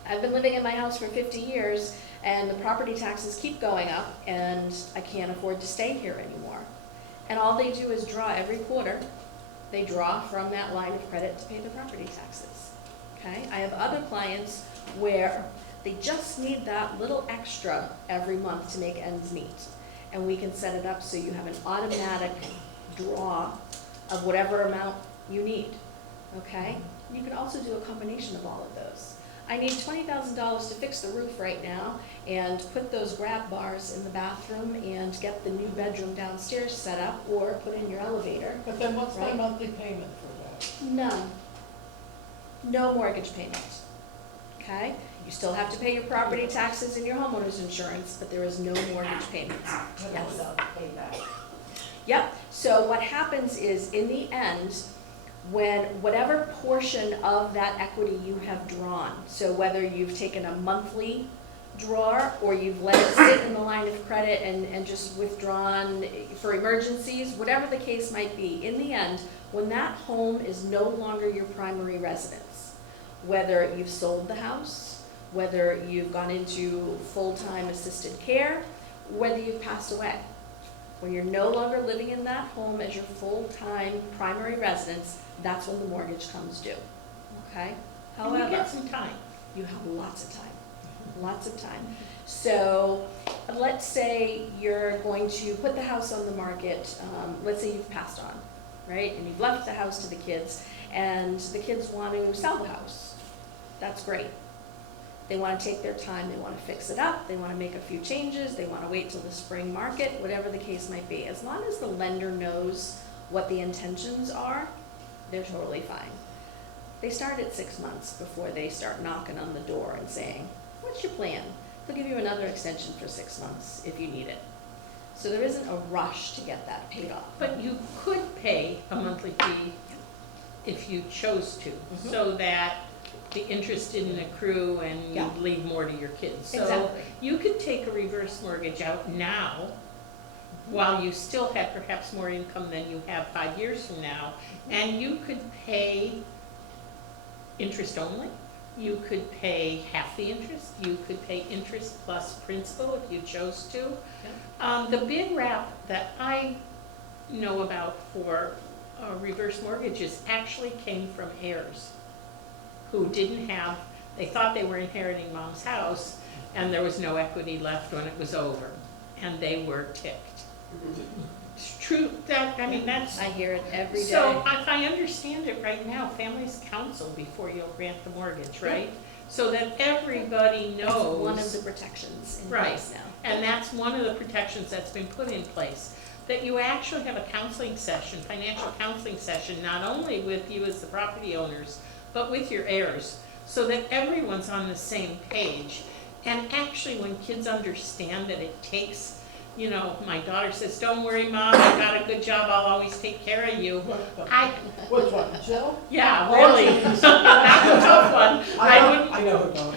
I've been living in my house for 50 years, and the property taxes keep going up, and I can't afford to stay here anymore. And all they do is draw every quarter They draw from that line of credit to pay their property taxes, okay? I have other clients where they just need that little extra every month to make ends meet. And we can set it up so you have an automatic draw of whatever amount you need, okay? You can also do a combination of all of those. I need $20,000 to fix the roof right now and put those grab bars in the bathroom and get the new bedroom downstairs set up, or put in your elevator. But then what's my Right. monthly payment for that? None. No mortgage payment, okay? You still have to pay your property taxes and your homeowner's insurance, but there is no mortgage payment. Yes. Without payback. Yep, so what happens is, in the end, when whatever portion of that equity you have drawn, so whether you've taken a monthly drawer or you've let it sit in the line of credit and just withdrawn for emergencies, whatever the case might be, in the end, when that home is no longer your primary residence, whether you've sold the house, whether you've gone into full-time assisted care, whether you've passed away, when you're no longer living in that home as your full-time primary residence, that's when the mortgage comes due, okay? And you However, get some time. you have lots of time, lots of time. So let's say you're going to put the house on the market, let's say you've passed on, right? And you've left the house to the kids, and the kids want to sell the house. That's great. They want to take their time, they want to fix it up, they want to make a few changes, they want to wait till the spring market, whatever the case might be. As long as the lender knows what the intentions are, they're totally fine. They start at 6 months before they start knocking on the door and saying, what's your plan? They'll give you another extension for 6 months if you need it. So there isn't a rush to get that paid off. But you could pay a monthly fee if you chose to, so that the interest didn't accrue and Yeah. you'd leave more to your kids. So Exactly. you could take a reverse mortgage out now, while you still had perhaps more income than you have 5 years from now, and you could pay interest only. You could pay half the interest. You could pay interest plus principal if you chose to. The big rap that I know about for reverse mortgages actually came from heirs who didn't have, they thought they were inheriting mom's house, and there was no equity left when it was over, and they were ticked. It's true, that, I mean, that's. I hear it every day. So if I understand it right now, families counsel before you'll grant the mortgage, right? So that everybody That's knows. one of the protections in Right. place now. And that's one of the protections that's been put in place, that you actually have a counseling session, financial counseling session, not only with you as the property owners, but with your heirs, so that everyone's on the same page. And actually, when kids understand that it takes, you know, my daughter says, don't worry, Mom, I got a good job, I'll always take care of you. Which one, Jill? Yeah, really, that's a tough one. I know who don't.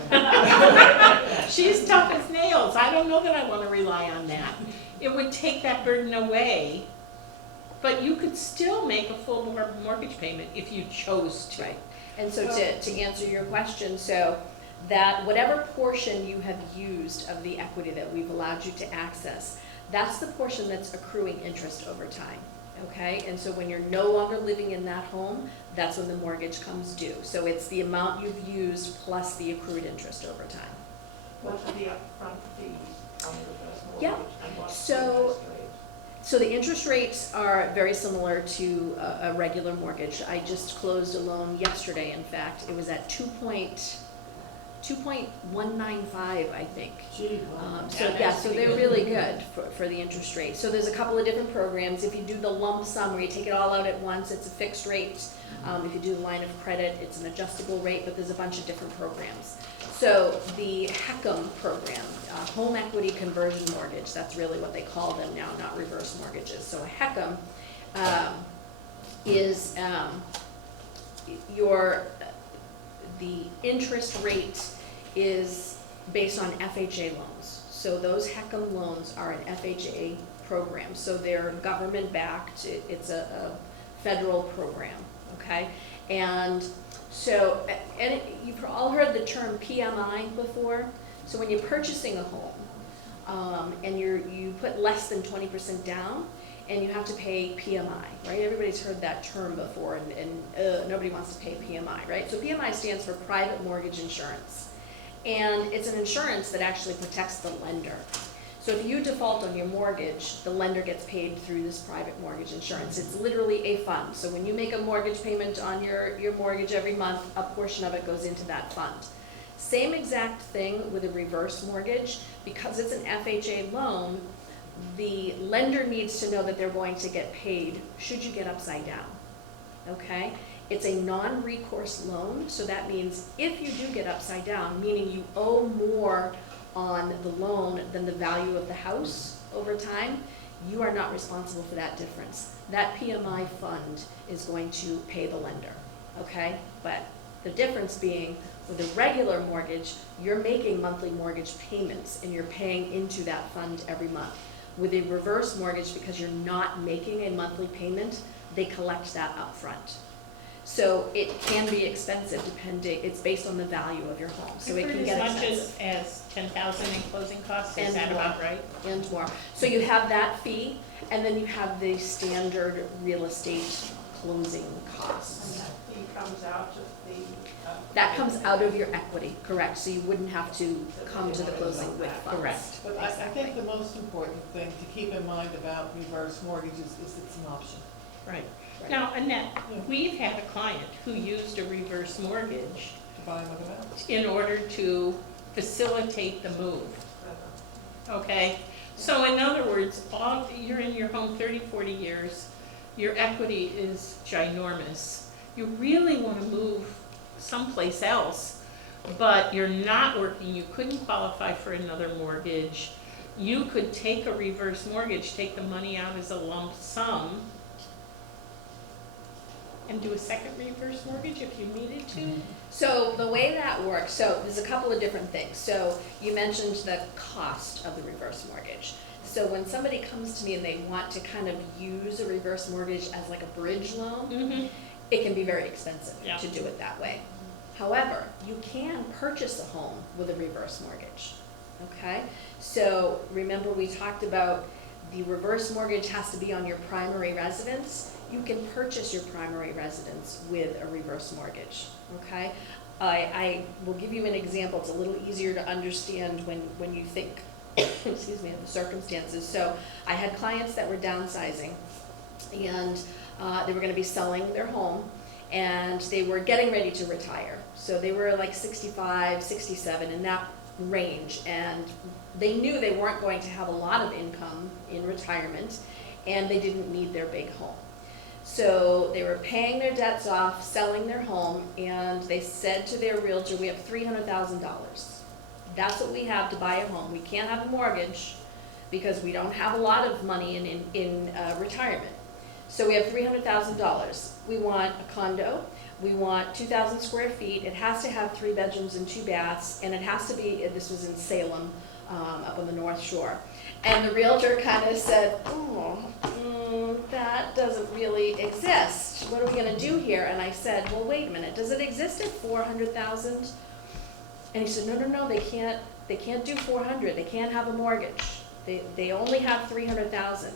She's tough as nails. I don't know that I want to rely on that. It would take that burden away, but you could still make a full mortgage payment if you chose to. Right. And so to answer your question, so that whatever portion you have used of the equity that we've allowed you to access, that's the portion that's accruing interest over time, okay? And so when you're no longer living in that home, that's when the mortgage comes due. So it's the amount you've used plus the accrued interest over time. What's the upfront fee on the reverse mortgage? Yeah. And what's the So- interest rate? So the interest rates are very similar to a regular mortgage. I just closed a loan yesterday, in fact. It was at 2.195, I think. Gee, wow. So they're really good for the interest rate. So there's a couple of different programs. If you do the lump sum where you take it all out at once, it's a fixed rate. If you do the line of credit, it's an adjustable rate, but there's a bunch of different programs. So the HECM program, home equity conversion mortgage, that's really what they call them now, not reverse mortgages. So a HECM is the interest rate is based on FHA loans. So those HECM loans are an FHA program. So they're government backed, it's a federal program, okay? And so, you've all heard the term PMI before. So when you're purchasing a home, and you put less than 20% down, and you have to pay PMI, right? Everybody's heard that term before, and nobody wants to pay PMI, right? So PMI stands for Private Mortgage Insurance, and it's an insurance that actually protects the lender. So if you default on your mortgage, the lender gets paid through this private mortgage insurance. It's literally a fund. So when you make a mortgage payment on your mortgage every month, a portion of it goes into that fund. Same exact thing with a reverse mortgage. Because it's an FHA loan, the lender needs to know that they're going to get paid should you get upside down, okay? It's a non-recourse loan, so that means if you do get upside down, meaning you owe more on the loan than the value of the house over time, you are not responsible for that difference. That PMI fund is going to pay the lender, okay? But the difference being, with a regular mortgage, you're making monthly mortgage payments and you're paying into that fund every month. With a reverse mortgage, because you're not making a monthly payment, they collect that up front. So it can be expensive depending, it's based on the value of your home, so it can get As much expensive. as 10,000 in closing costs, is And that more. about right? And more. So you have that fee, and then you have the standard real estate closing costs. And that fee comes out of the. That comes out of your equity, correct, so you wouldn't have to come to the closing with funds. Correct. But I think the most important thing to keep in mind about reverse mortgages is it's an option. Right. Right. Now, Annette, we've had a client who used a reverse mortgage To buy them with a house. in order to facilitate the move. Okay? So in other words, you're in your home 30, 40 years, your equity is ginormous. You really want to move someplace else, but you're not working, you couldn't qualify for another mortgage. You could take a reverse mortgage, take the money out as a lump sum, and do a second reverse mortgage if you needed to? So the way that works, so there's a couple of different things. So you mentioned the cost of the reverse mortgage. So when somebody comes to me and they want to kind of use a reverse mortgage as like a bridge loan, Mm-hmm. it can be very expensive Yeah. to do it that way. However, you can purchase a home with a reverse mortgage, okay? So remember we talked about the reverse mortgage has to be on your primary residence. You can purchase your primary residence with a reverse mortgage, okay? I will give you an example. It's a little easier to understand when you think, excuse me, of the circumstances. So I had clients that were downsizing, and they were going to be selling their home, and they were getting ready to retire. So they were like 65, 67, in that range, and they knew they weren't going to have a lot of income in retirement, and they didn't need their big home. So they were paying their debts off, selling their home, and they said to their realtor, we have $300,000. That's what we have to buy a home. We can't have a mortgage because we don't have a lot of money in retirement. So we have $300,000. We want a condo. We want 2,000 square feet. It has to have 3 bedrooms and 2 baths, and it has to be, this was in Salem, up on the North Shore. And the realtor kind of said, that doesn't really exist. What are we gonna do here? And I said, well, wait a minute, does it exist at 400,000? And he said, no, they can't do 400, they can't have a mortgage. They only have 300,000.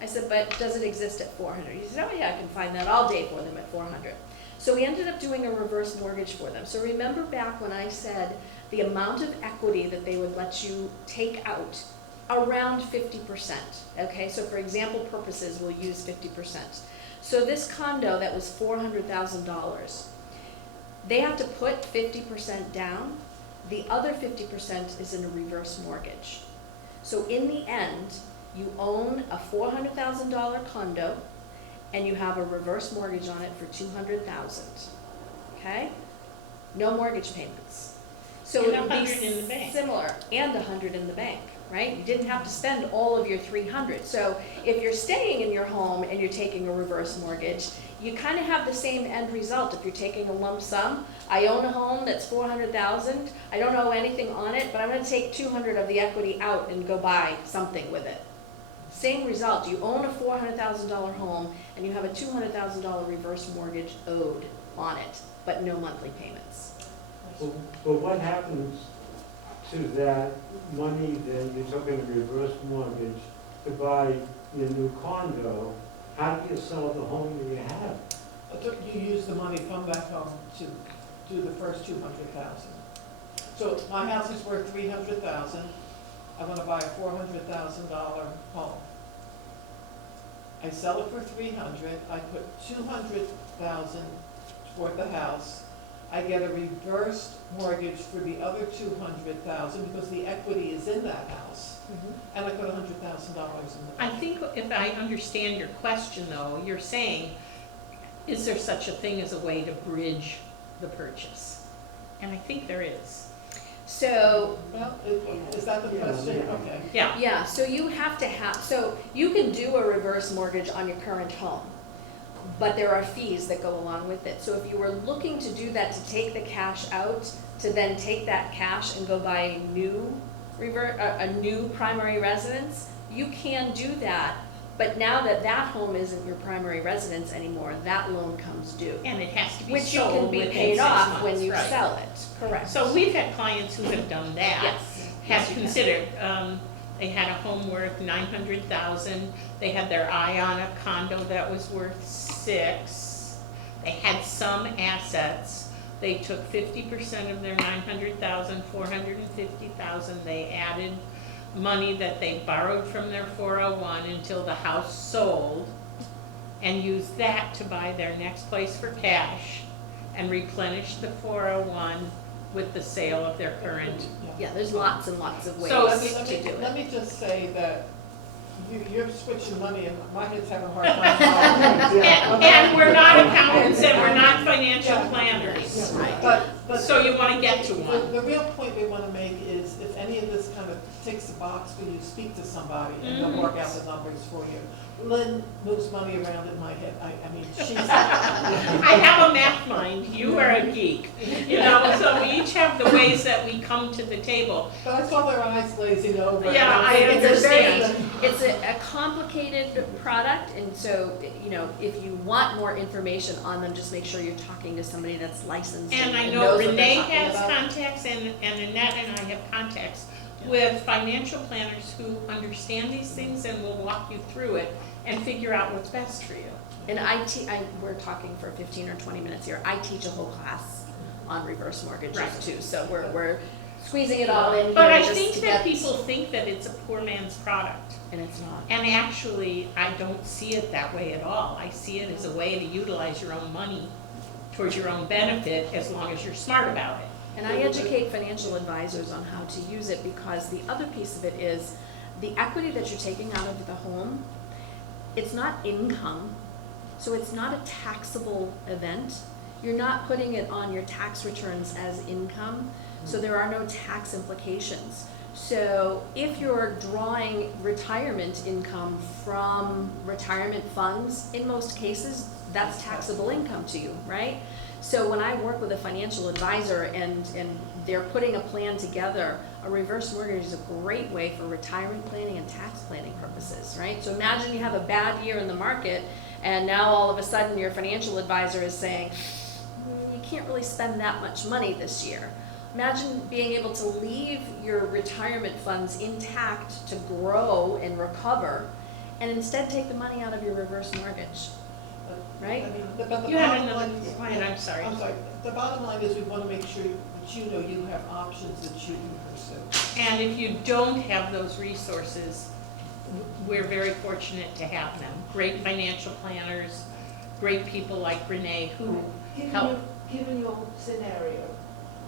I said, but does it exist at 400? He said, oh yeah, I can find that all day for them at 400. So we ended up doing a reverse mortgage for them. So remember back when I said the amount of equity that they would let you take out, around 50%, okay? So for example purposes, we'll use 50%. So this condo that was $400,000, they have to put 50% down. The other 50% is in a reverse mortgage. So in the end, you own a $400,000 condo, and you have a reverse mortgage on it for $200,000, okay? No mortgage payments. So And it would be 100 in the bank. similar, and 100 in the bank, right? You didn't have to spend all of your 300. So if you're staying in your home and you're taking a reverse mortgage, you kind of have the same end result if you're taking a lump sum. I own a home that's $400,000. I don't owe anything on it, but I'm going to take 200 of the equity out and go buy something with it. Same result. You own a $400,000 home and you have a $200,000 reverse mortgage owed on it, but no monthly payments. But what happens to that money that you took in a reverse mortgage to buy your new condo, how do you sell the home that you have? You use the money from that home to do the first 200,000. So my house is worth 300,000. I'm gonna buy a $400,000 home. I sell it for 300. I put 200,000 toward the house. I get a reversed mortgage for the other 200,000 because the equity is in that house. And I put $100,000 in the I think if I understand your question though, you're saying, is there such a thing as a way to bridge the purchase? And I think there is. So, Well, is that the question? Yeah. Okay. Yeah. yeah, so you have to have, so you can do a reverse mortgage on your current home, but there are fees that go along with it. So if you were looking to do that, to take the cash out, to then take that cash and go buy a new a new primary residence, you can do that. But now that that home isn't your primary residence anymore, that loan comes due, And it has to be which you can sold be within paid 6 off months, when you right. sell it. Correct. So we've had clients who have done that. Yes. Have Yes, you can. considered, they had a home worth 900,000, they had their eye on a condo that was worth 6, they had some assets, they took 50% of their 900,000, 450,000, they added money that they borrowed from their 401 until the house sold, and used that to buy their next place for cash, and replenish the 401 with the sale of their current. Yeah, there's lots and lots of ways So to do Let it. me just say that you're switching money and my head's having a hard time following. And we're not accountants and we're not financial planners. But So you wanna get to the one. real point we want to make is if any of this kind of ticks the box, will you speak to somebody and they'll work out the numbers for you. Lynn moves money around in my head. I mean, she's. I have a math mind, you are a geek, you know, so we each have the ways that we come to the table. But I saw their eyes glazing over. Yeah, I It's a very, understand. it's a complicated product, and so, you know, if you want more information on them, just make sure you're talking to somebody that's licensed And I and know knows what Renee they're talking has about. contacts and Annette and I have contacts with financial planners who understand these things and will walk you through it and figure out what's best for you. And we're talking for 15 or 20 minutes here. I teach a whole class on reverse mortgages Right. too, so we're squeezing it all in But here I just think to that get- people think that it's a poor man's product. And it's not. And actually, I don't see it that way at all. I see it as a way to utilize your own money towards your own benefit as long as you're smart about it. And I educate financial advisors on how to use it, because the other piece of it is the equity that you're taking out of the home, it's not income, so it's not a taxable event. You're not putting it on your tax returns as income, so there are no tax implications. So if you're drawing retirement income from retirement funds, in most cases, that's taxable income to you, right? So when I work with a financial advisor and they're putting a plan together, a reverse mortgage is a great way for retirement planning and tax planning purposes, right? So imagine you have a bad year in the market, and now all of a sudden your financial advisor is saying, you can't really spend that much money this year. Imagine being able to leave your retirement funds intact to grow and recover, and instead take the money out of your reverse mortgage, right? I mean, but the You had bottom another, line is- go ahead, I'm sorry. I'm sorry, the bottom line is we want to make sure that you know you have options that you can pursue. And if you don't have those resources, we're very fortunate to have them. Great financial planners, great people like Renee who help. Given your scenario,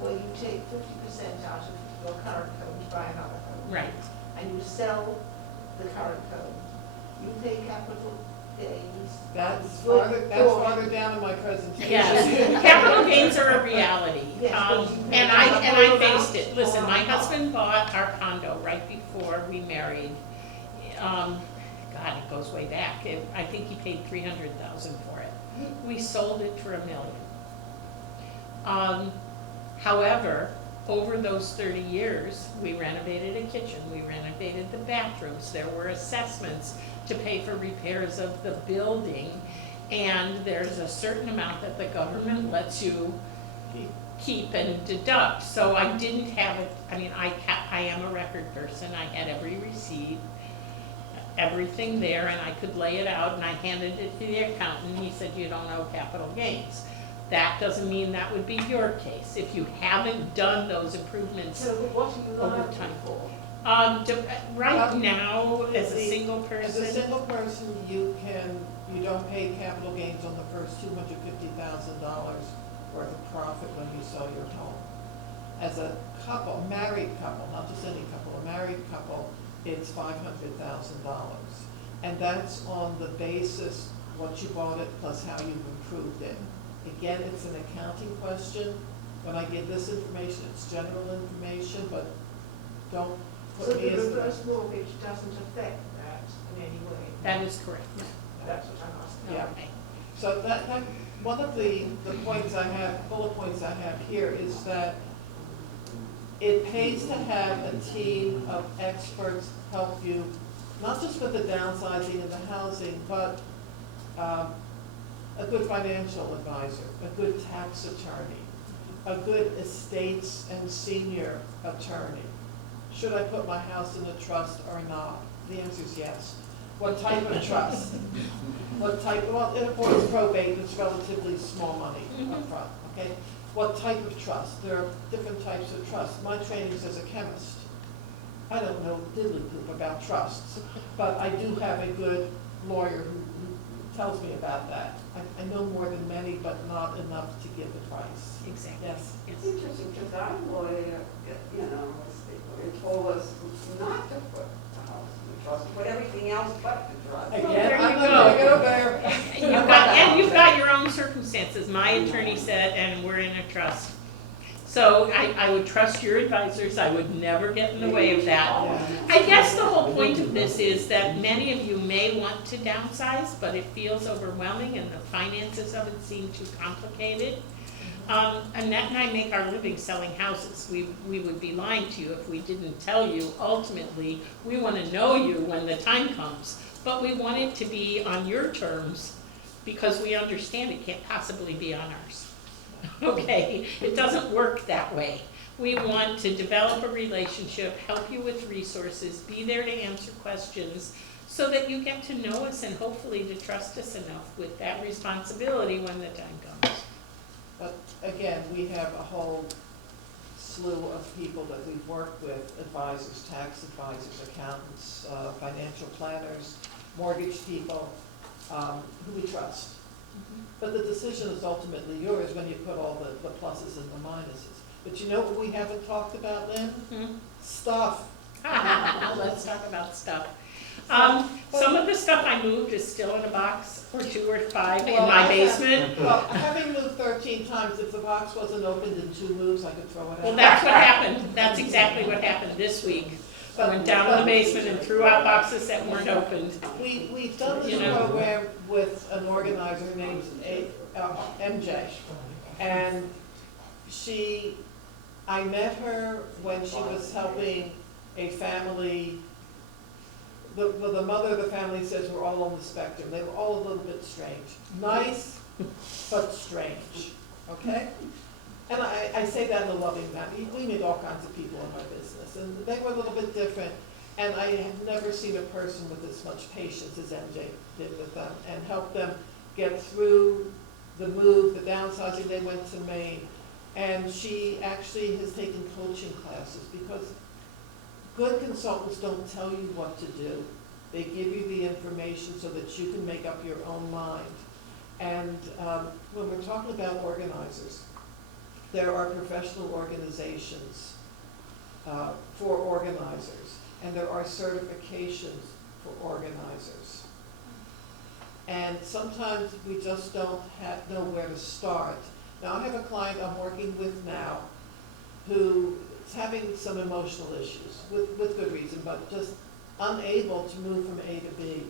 where you take 50% out of your current home to buy another home, Right. and you sell the current home, you pay capital gains. That's Good farther down in my presentation. Yes, capital gains are a reality. Yes, but you And pay I faced it. Listen, my amount. husband bought our condo right before we married. God, it goes way back. I think he paid $300,000 for it. We sold it for $1 million. However, over those 30 years, we renovated a kitchen, we renovated the bathrooms, there were assessments to pay for repairs of the building, and there's a certain amount that the government lets you keep and deduct. So I didn't have it, I mean, I am a record person, I had every receipt, everything there and I could lay it out, and I handed it to the accountant, and he said, you don't owe capital gains. That doesn't mean that would be your case. If you haven't done those improvements So what are you over liable time. for? Right now, as a See, single As a person, single person, you don't pay capital gains on the first $250,000 worth of profit when you sell your home. As a couple, married couple, not just any couple, a married couple, it's $500,000. And that's on the basis what you bought it plus how you've improved it. Again, it's an accounting question. When I give this information, it's general information, but don't So put me the as reverse mortgage doesn't affect that in any way? that is correct. That's what I'm asking. Yeah. Okay. So that, one of the points I have, bullet points I have here is that it pays to have a team of experts help you, not just with the downsizing of the housing, but a good financial advisor, a good tax attorney, a good estates and senior attorney. Should I put my house in a trust or not? The answer is yes. What type of trust? What type, well, it avoids probate, it's relatively small money up front, okay? What type of trust? There are different types of trust. My training is as a chemist. I don't know diddly poop about trusts, but I do have a good lawyer who tells me about that. I know more than many, but not enough to give advice. Exactly. Yes. It's interesting, because our lawyer, you know, told us not to put the house in the trust, put everything else but the trust. Again, there I'm you not go. gonna go there. And you've got your own circumstances. My attorney said, and we're in a trust. So I would trust your advisors. I would never get in the way of that. I guess the whole point of this is that many of you may want to downsize, but it feels overwhelming and the finances of it seem too complicated. Annette and I make our living selling houses. We would be lying to you if we didn't tell you. Ultimately, we want to know you when the time comes, but we want it to be on your terms because we understand it can't possibly be on ours. Okay, it doesn't work that way. We want to develop a relationship, help you with resources, be there to answer questions so that you get to know us and hopefully to trust us enough with that responsibility when the time comes. But again, we have a whole slew of people that we've worked with, advisors, tax advisors, accountants, financial planners, mortgage people, who we trust. But the decision is ultimately yours when you put all the pluses and the minuses. But you know what we haven't talked about, Lynn? Stuff. Let's talk about stuff. Some of the stuff I moved is still in a box or 2 or 5 in my basement. Well, having moved 13 times, if the box wasn't opened in 2 moves, I could throw it out. Well, that's what happened. That's exactly what happened this week. I went down in the basement and threw out boxes that weren't opened. We've done this You know. program with an organizer named MJ, and I met her when she was helping a family. The mother of the family says we're all on the spectrum. They were all a little bit strange. Nice, but strange, okay? And I say that in a loving manner. We meet all kinds of people in my business, and they were a little bit different. And I have never seen a person with as much patience as MJ did with them and helped them get through the move, the downsizing. They went to Maine. And she actually has taken coaching classes because good consultants don't tell you what to do. They give you the information so that you can make up your own mind. And when we're talking about organizers, there are professional organizations for organizers, and there are certifications for organizers. And sometimes we just don't know where to start. Now, I have a client I'm working with now who is having some emotional issues, with good reason, but just unable to move from A to B.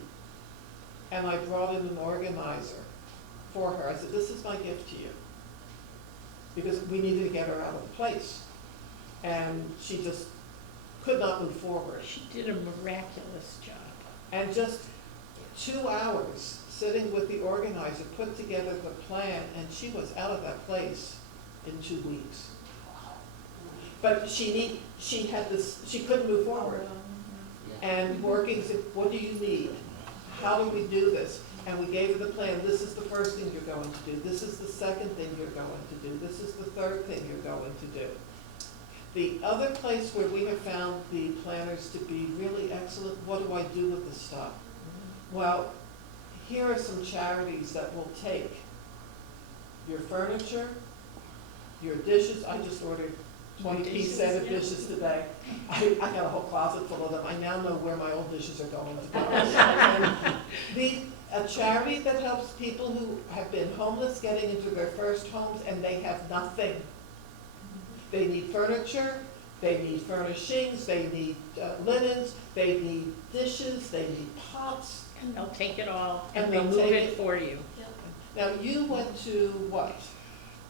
And I brought in an organizer for her. I said, this is my gift to you, because we needed to get her out of the place. And she just could not move forward. She did a miraculous job. And just 2 hours sitting with the organizer, put together the plan, and she was out of that place in 2 weeks. But she couldn't move forward. and working, what do you need? How do we do this? And we gave her the plan, this is the first thing you're going to do, this is the second thing you're going to do, this is the third thing you're going to do. The other place where we have found the planners to be really excellent, what do I do with the stuff? Well, here are some charities that will take your furniture, your dishes. I just ordered 20-piece set of dishes today. I got a whole closet full of them. I now know where my old dishes are going to go. And a charity that helps people who have been homeless getting into their first homes and they have nothing. They need furniture, they need furnishings, they need linens, they need dishes, they need pots. And they'll take it all And and they'll they'll move take it it. for you. Now, you went to what?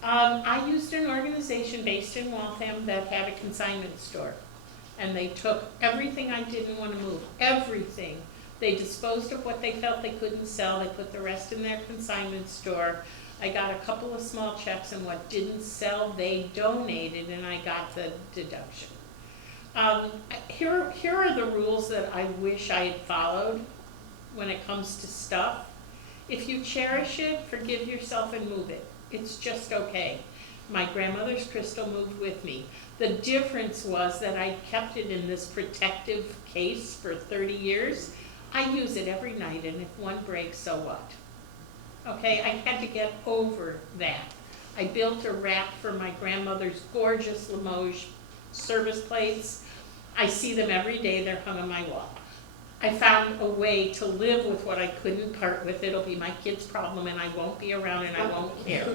I used an organization based in Waltham that had a consignment store. And they took everything I didn't want to move, everything. They disposed of what they felt they couldn't sell, they put the rest in their consignment store. I got a couple of small checks, and what didn't sell, they donated, and I got the deduction. Here are the rules that I wish I had followed when it comes to stuff. If you cherish it, forgive yourself and move it. It's just okay. My grandmother's crystal moved with me. The difference was that I kept it in this protective case for 30 years. I use it every night, and if one breaks, so what? Okay, I had to get over that. I built a rack for my grandmother's gorgeous Limoges service plates. I see them every day, they're hung on my wall. I found a way to live with what I couldn't part with. It'll be my kid's problem, and I won't be around, and I won't care.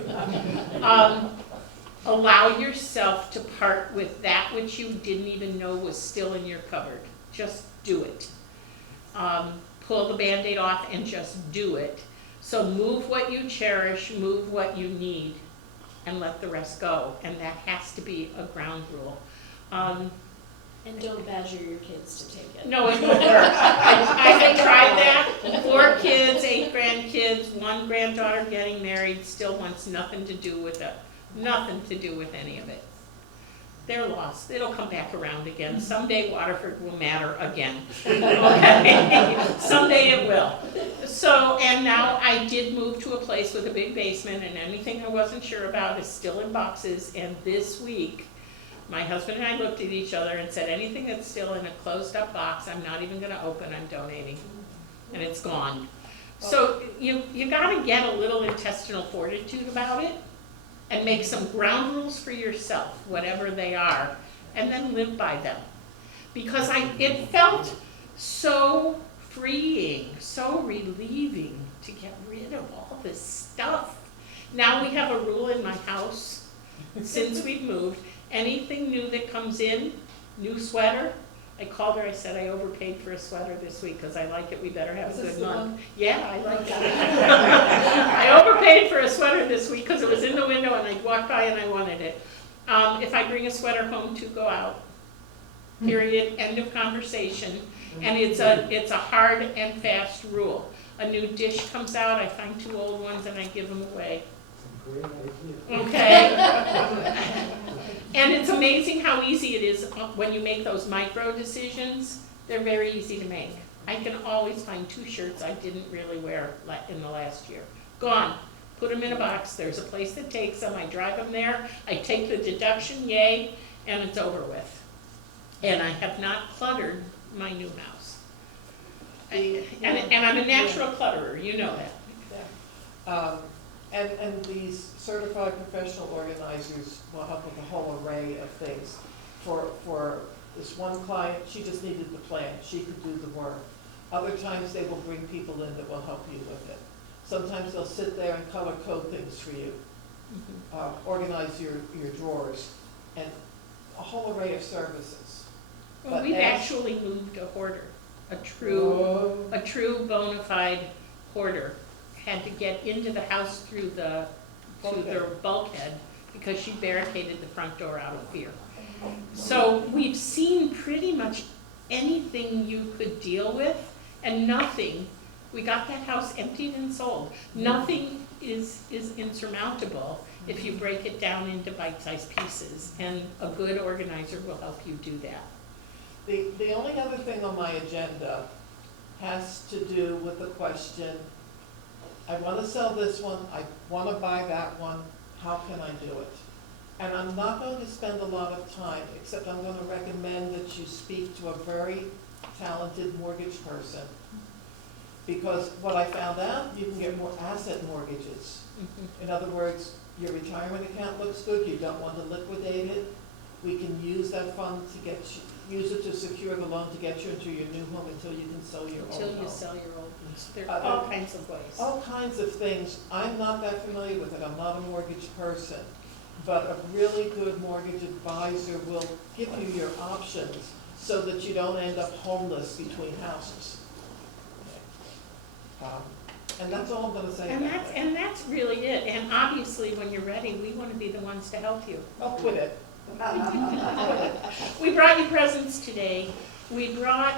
Allow yourself to part with that which you didn't even know was still in your cupboard. Just do it. Pull the Band-Aid off and just do it. So move what you cherish, move what you need, and let the rest go. And that has to be a ground rule. And don't badger your kids to take it. No, it won't work. I had tried that. 4 kids, 8 grandkids, 1 granddaughter getting married, still wants nothing to do with it. Nothing to do with any of it. They're lost. It'll come back around again. Someday Waterford will matter again. Okay? Someday it will. So, and now I did move to a place with a big basement, and anything I wasn't sure about is still in boxes. And this week, my husband and I looked at each other and said, anything that's still in a closed up box, I'm not even gonna open, I'm donating. And it's gone. So you gotta get a little intestinal fortitude about it and make some ground rules for yourself, whatever they are, and then live by them. Because it felt so freeing, so relieving to get rid of all this stuff. Now we have a rule in my house, since we've moved, anything new that comes in, new sweater, I called her, I said, I overpaid for a sweater this week because I like it, we better have a good month. Yeah, I like that. I overpaid for a sweater this week because it was in the window and I walked by and I wanted it. If I bring a sweater home to go out, period, end of conversation. And it's a hard and fast rule. A new dish comes out, I find 2 old ones and I give them away. Great idea. Okay? And it's amazing how easy it is when you make those micro decisions. They're very easy to make. I can always find 2 shirts I didn't really wear in the last year. Gone. Put them in a box. There's a place that takes them. I drive them there. I take the deduction, yay, and it's over with. And I have not cluttered my new house. And I'm a natural clutterer, you know that. And these certified professional organizers will help with a whole array of things. For this one client, she just needed the plan. She could do the work. Other times they will bring people in that will help you with it. Sometimes they'll sit there and color code things for you, organize your drawers, and a whole array of services. Well, But we've as- actually moved a hoarder, a true bona fide hoarder. Had to get into the house through the bulkhead because she barricaded the front door out of fear. So we've seen pretty much anything you could deal with, and nothing, we got that house emptied and sold. Nothing is insurmountable if you break it down into bite-sized pieces, and a good organizer will help you do that. The only other thing on my agenda has to do with the question, I want to sell this one, I want to buy that one, how can I do it? And I'm not going to spend a lot of time, except I'm going to recommend that you speak to a very talented mortgage person. Because what I found out, you can get more asset mortgages. In other words, your retirement account looks good, you don't want to liquidate it. We can use that fund to get you, use it to secure the loan to get you into your new home until you can sell your old home. Until you sell your old ones. There are all kinds of ways. All kinds of things. I'm not that familiar with it. I'm not a mortgage person. But a really good mortgage advisor will give you your options so that you don't end up homeless between houses. And that's all I'm gonna say about that. And that's really it. And obviously, when you're ready, we want to be the ones to help you. Oh, quit it. We brought you presents today. We brought,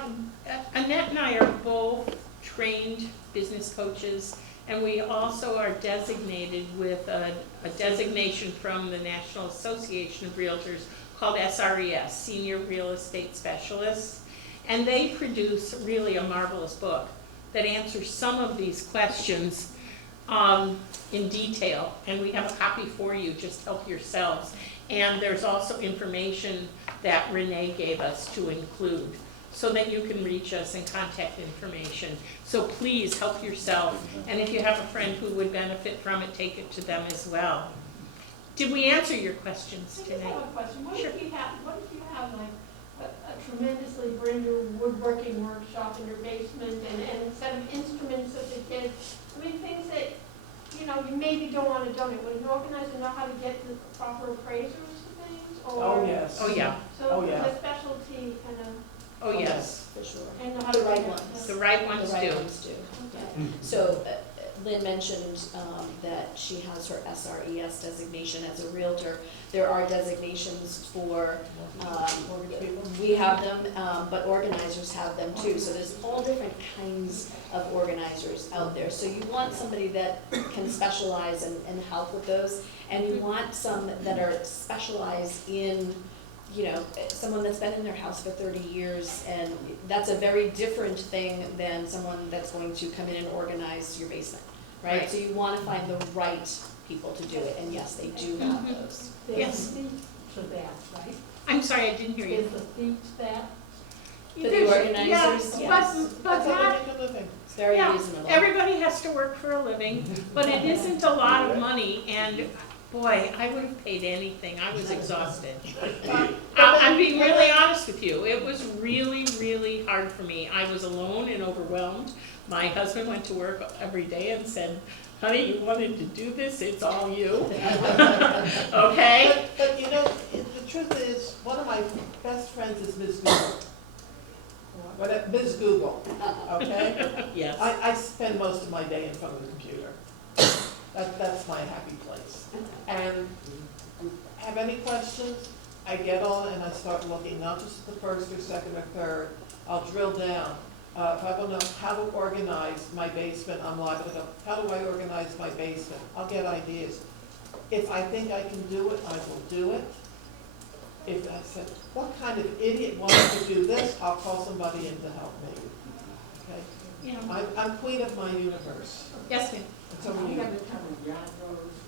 Annette and I are both trained business coaches, and we also are designated with a designation from the National Association of Realtors called SRES, Senior Real Estate Specialists. And they produce really a marvelous book that answers some of these questions in detail. And we have a copy for you, just help yourselves. And there's also information that Renee gave us to include so that you can reach us and contact information. So please help yourself. And if you have a friend who would benefit from it, take it to them as well. Did we answer your questions I today? just have a question. What Sure. if you have like a tremendously brand new woodworking workshop in your basement and a set of instruments that the kids, I mean, things that, you know, you maybe don't want to donate. Would an organizer know how to get the proper appraisers to things? Or, Oh, yes. Oh, yeah. So Oh, yeah. the specialty kind of, Oh, yes. For sure. and know how The to right get it. ones. The right ones The right do. ones do. Okay. So Lynn mentioned that she has her SRES designation as a realtor. There are designations for, we have them, but organizers have them too. So there's all different kinds of organizers out there. So you want somebody that can specialize and help with those. And you want some that are specialized in, you know, someone that's been in their house for 30 years, and that's a very different thing than someone that's going to come in and organize your basement, right? Right. So you want to find the right people to do it, and yes, they do have those. Yes. There's a fee for that, right? I'm sorry, I didn't hear you. Is the fee to that? For the organizers, yes. But That's how not, they make a living. It's very yeah, reasonable. everybody has to work for a living, but it isn't a lot of money, and boy, I would have paid anything. I was exhausted. I'm being really honest with you. It was really, really hard for me. I was alone and overwhelmed. My husband went to work every day and said, honey, you wanted to do this, it's all you. Okay? But you know, the truth is, one of my best friends is Ms. Google. Ms. Google, okay? Yes. I spend most of my day in front of the computer. That's my happy place. And have any questions, I get on and I start looking, not just at the first or second or third. I'll drill down. If I don't know how to organize my basement, I'm liable to go, how do I organize my basement? I'll get ideas. If I think I can do it, I will do it. If I said, what kind of idiot wants to do this, I'll call somebody in to help me. Okay? Yeah. I'm queen of my universe. Yes, ma'am. It's over you.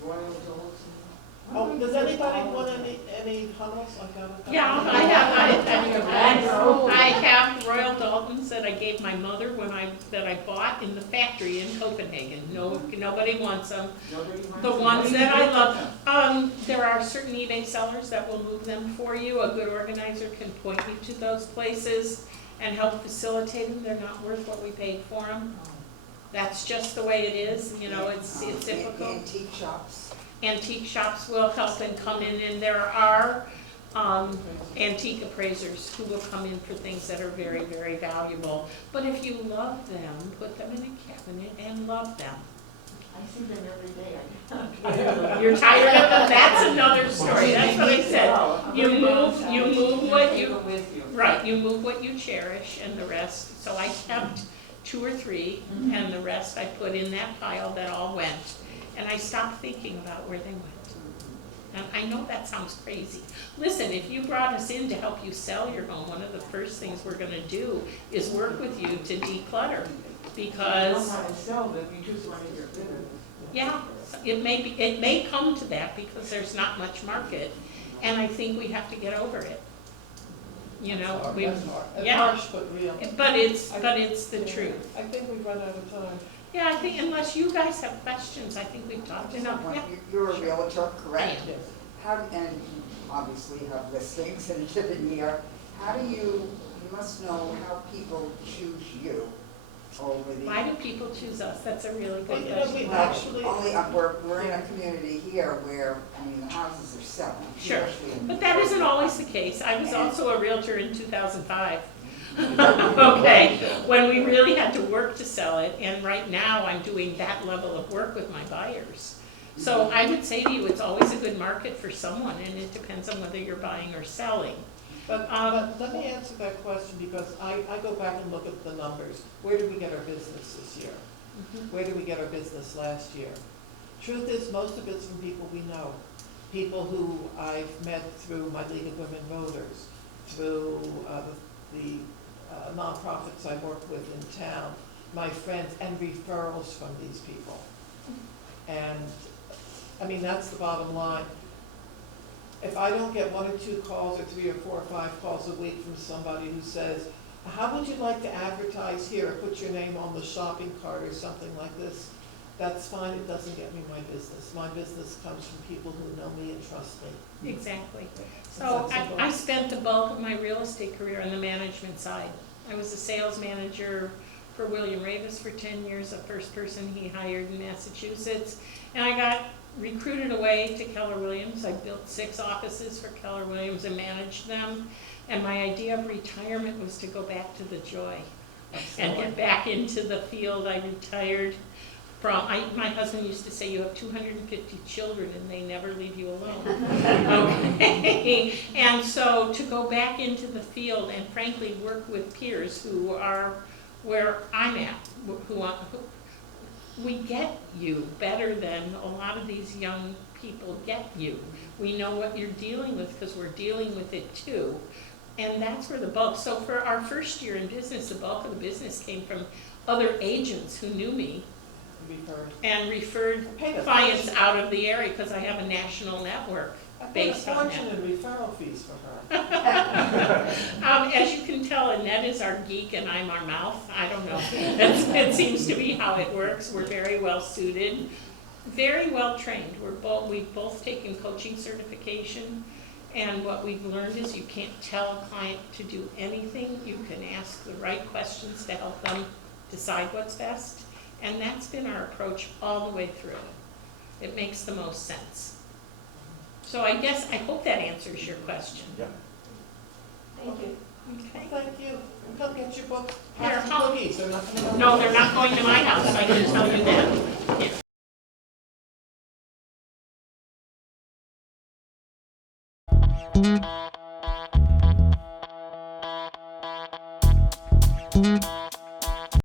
Royal Dolls. Oh, does anybody want any tunnels like that? Yeah, I have Royal Daltons that I gave my mother that I bought in the factory in Copenhagen. Nobody wants them. The ones that I love, there are certain eBay sellers that will move them for you. A good organizer can point you to those places and help facilitate them. They're not worth what we paid for them. That's just the way it is, you know, it's difficult. Antique shops. Antique shops will help and come in, and there are antique appraisers who will come in for things that are very, very valuable. But if you love them, put them in a cabinet and love them. I see them every day. You're tired of them, that's another story, that's what I said. You move what you, right, you move what you cherish and the rest. So I kept 2 or 3, and the rest I put in that pile that all went. And I stopped thinking about where they went. And I know that sounds crazy. Listen, if you brought us in to help you sell your home, one of the first things we're gonna do is work with you to declutter. Because, How to sell them, you just want to get rid of it. yeah, it may come to that because there's not much market. And I think we have to get over it. You know, That's we, hard. It's yeah. harsh, but real. but it's the truth. I think we've run out of time. Yeah, I think unless you guys have questions, I think we've talked enough. Yeah. You're a realtor, correct? I am. How, and you obviously have listings in a given year. How do you must know how people choose you over the. Why do people choose us? That's a really Well, good you know, question. we Well, actually. only, we're in a community here where, I mean, the houses are selling. Sure, especially in but that isn't always the case. I was also a realtor in 2005. Okay, when we really had to work to sell it, and right now I'm doing that level of work with my buyers. So I would say to you, it's always a good market for someone, and it depends on whether you're buying or selling. But let me answer that question, because I go back and look at the numbers. Where did we get our business this year? Where did we get our business last year? Truth is, most of it's from people we know. People who I've met through my League of Women Voters, through the nonprofits I work with in town, my friends, and referrals from these people. And, I mean, that's the bottom line. If I don't get 1 or 2 calls or 3 or 4 or 5 calls a week from somebody who says, how would you like to advertise here, or put your name on the shopping cart or something like this, that's fine, it doesn't get me my business. My business comes from people who know me and trust me. Exactly. So I spent the bulk of my real estate career on the management side. I was a sales manager for William Ravis for 10 years, the first person he hired in Massachusetts. And I got recruited away to Keller Williams. I built 6 offices for Keller Williams and managed them. And my idea of retirement was to go back to the joy and get back into the field. I retired from, my husband used to say, you have 250 children and they never leave you alone. Okay. And so to go back into the field and frankly work with peers who are where I'm at, who we get you better than a lot of these young people get you. We know what you're dealing with because we're dealing with it too. And that's where the bulk, so for our first year in business, the bulk of the business came from other agents who knew me and referred clients out of the area because I have a national network based on I paid a fortune in referral fees for her. As you can tell, Annette is our geek and I'm our mouth. I don't know. It seems to be how it works. We're very well suited, very well trained. We've both taken coaching certification. And what we've learned is you can't tell a client to do anything. You can ask the right questions to help them decide what's best. And that's been our approach all the way through. It makes the most sense. So I hope that answers your question. Yeah. Thank you. Okay. Thank you. Come get your book. Here, Have some cookies. They're not gonna go. No, they're not going to my house, I can tell you that. Yeah. Thank you.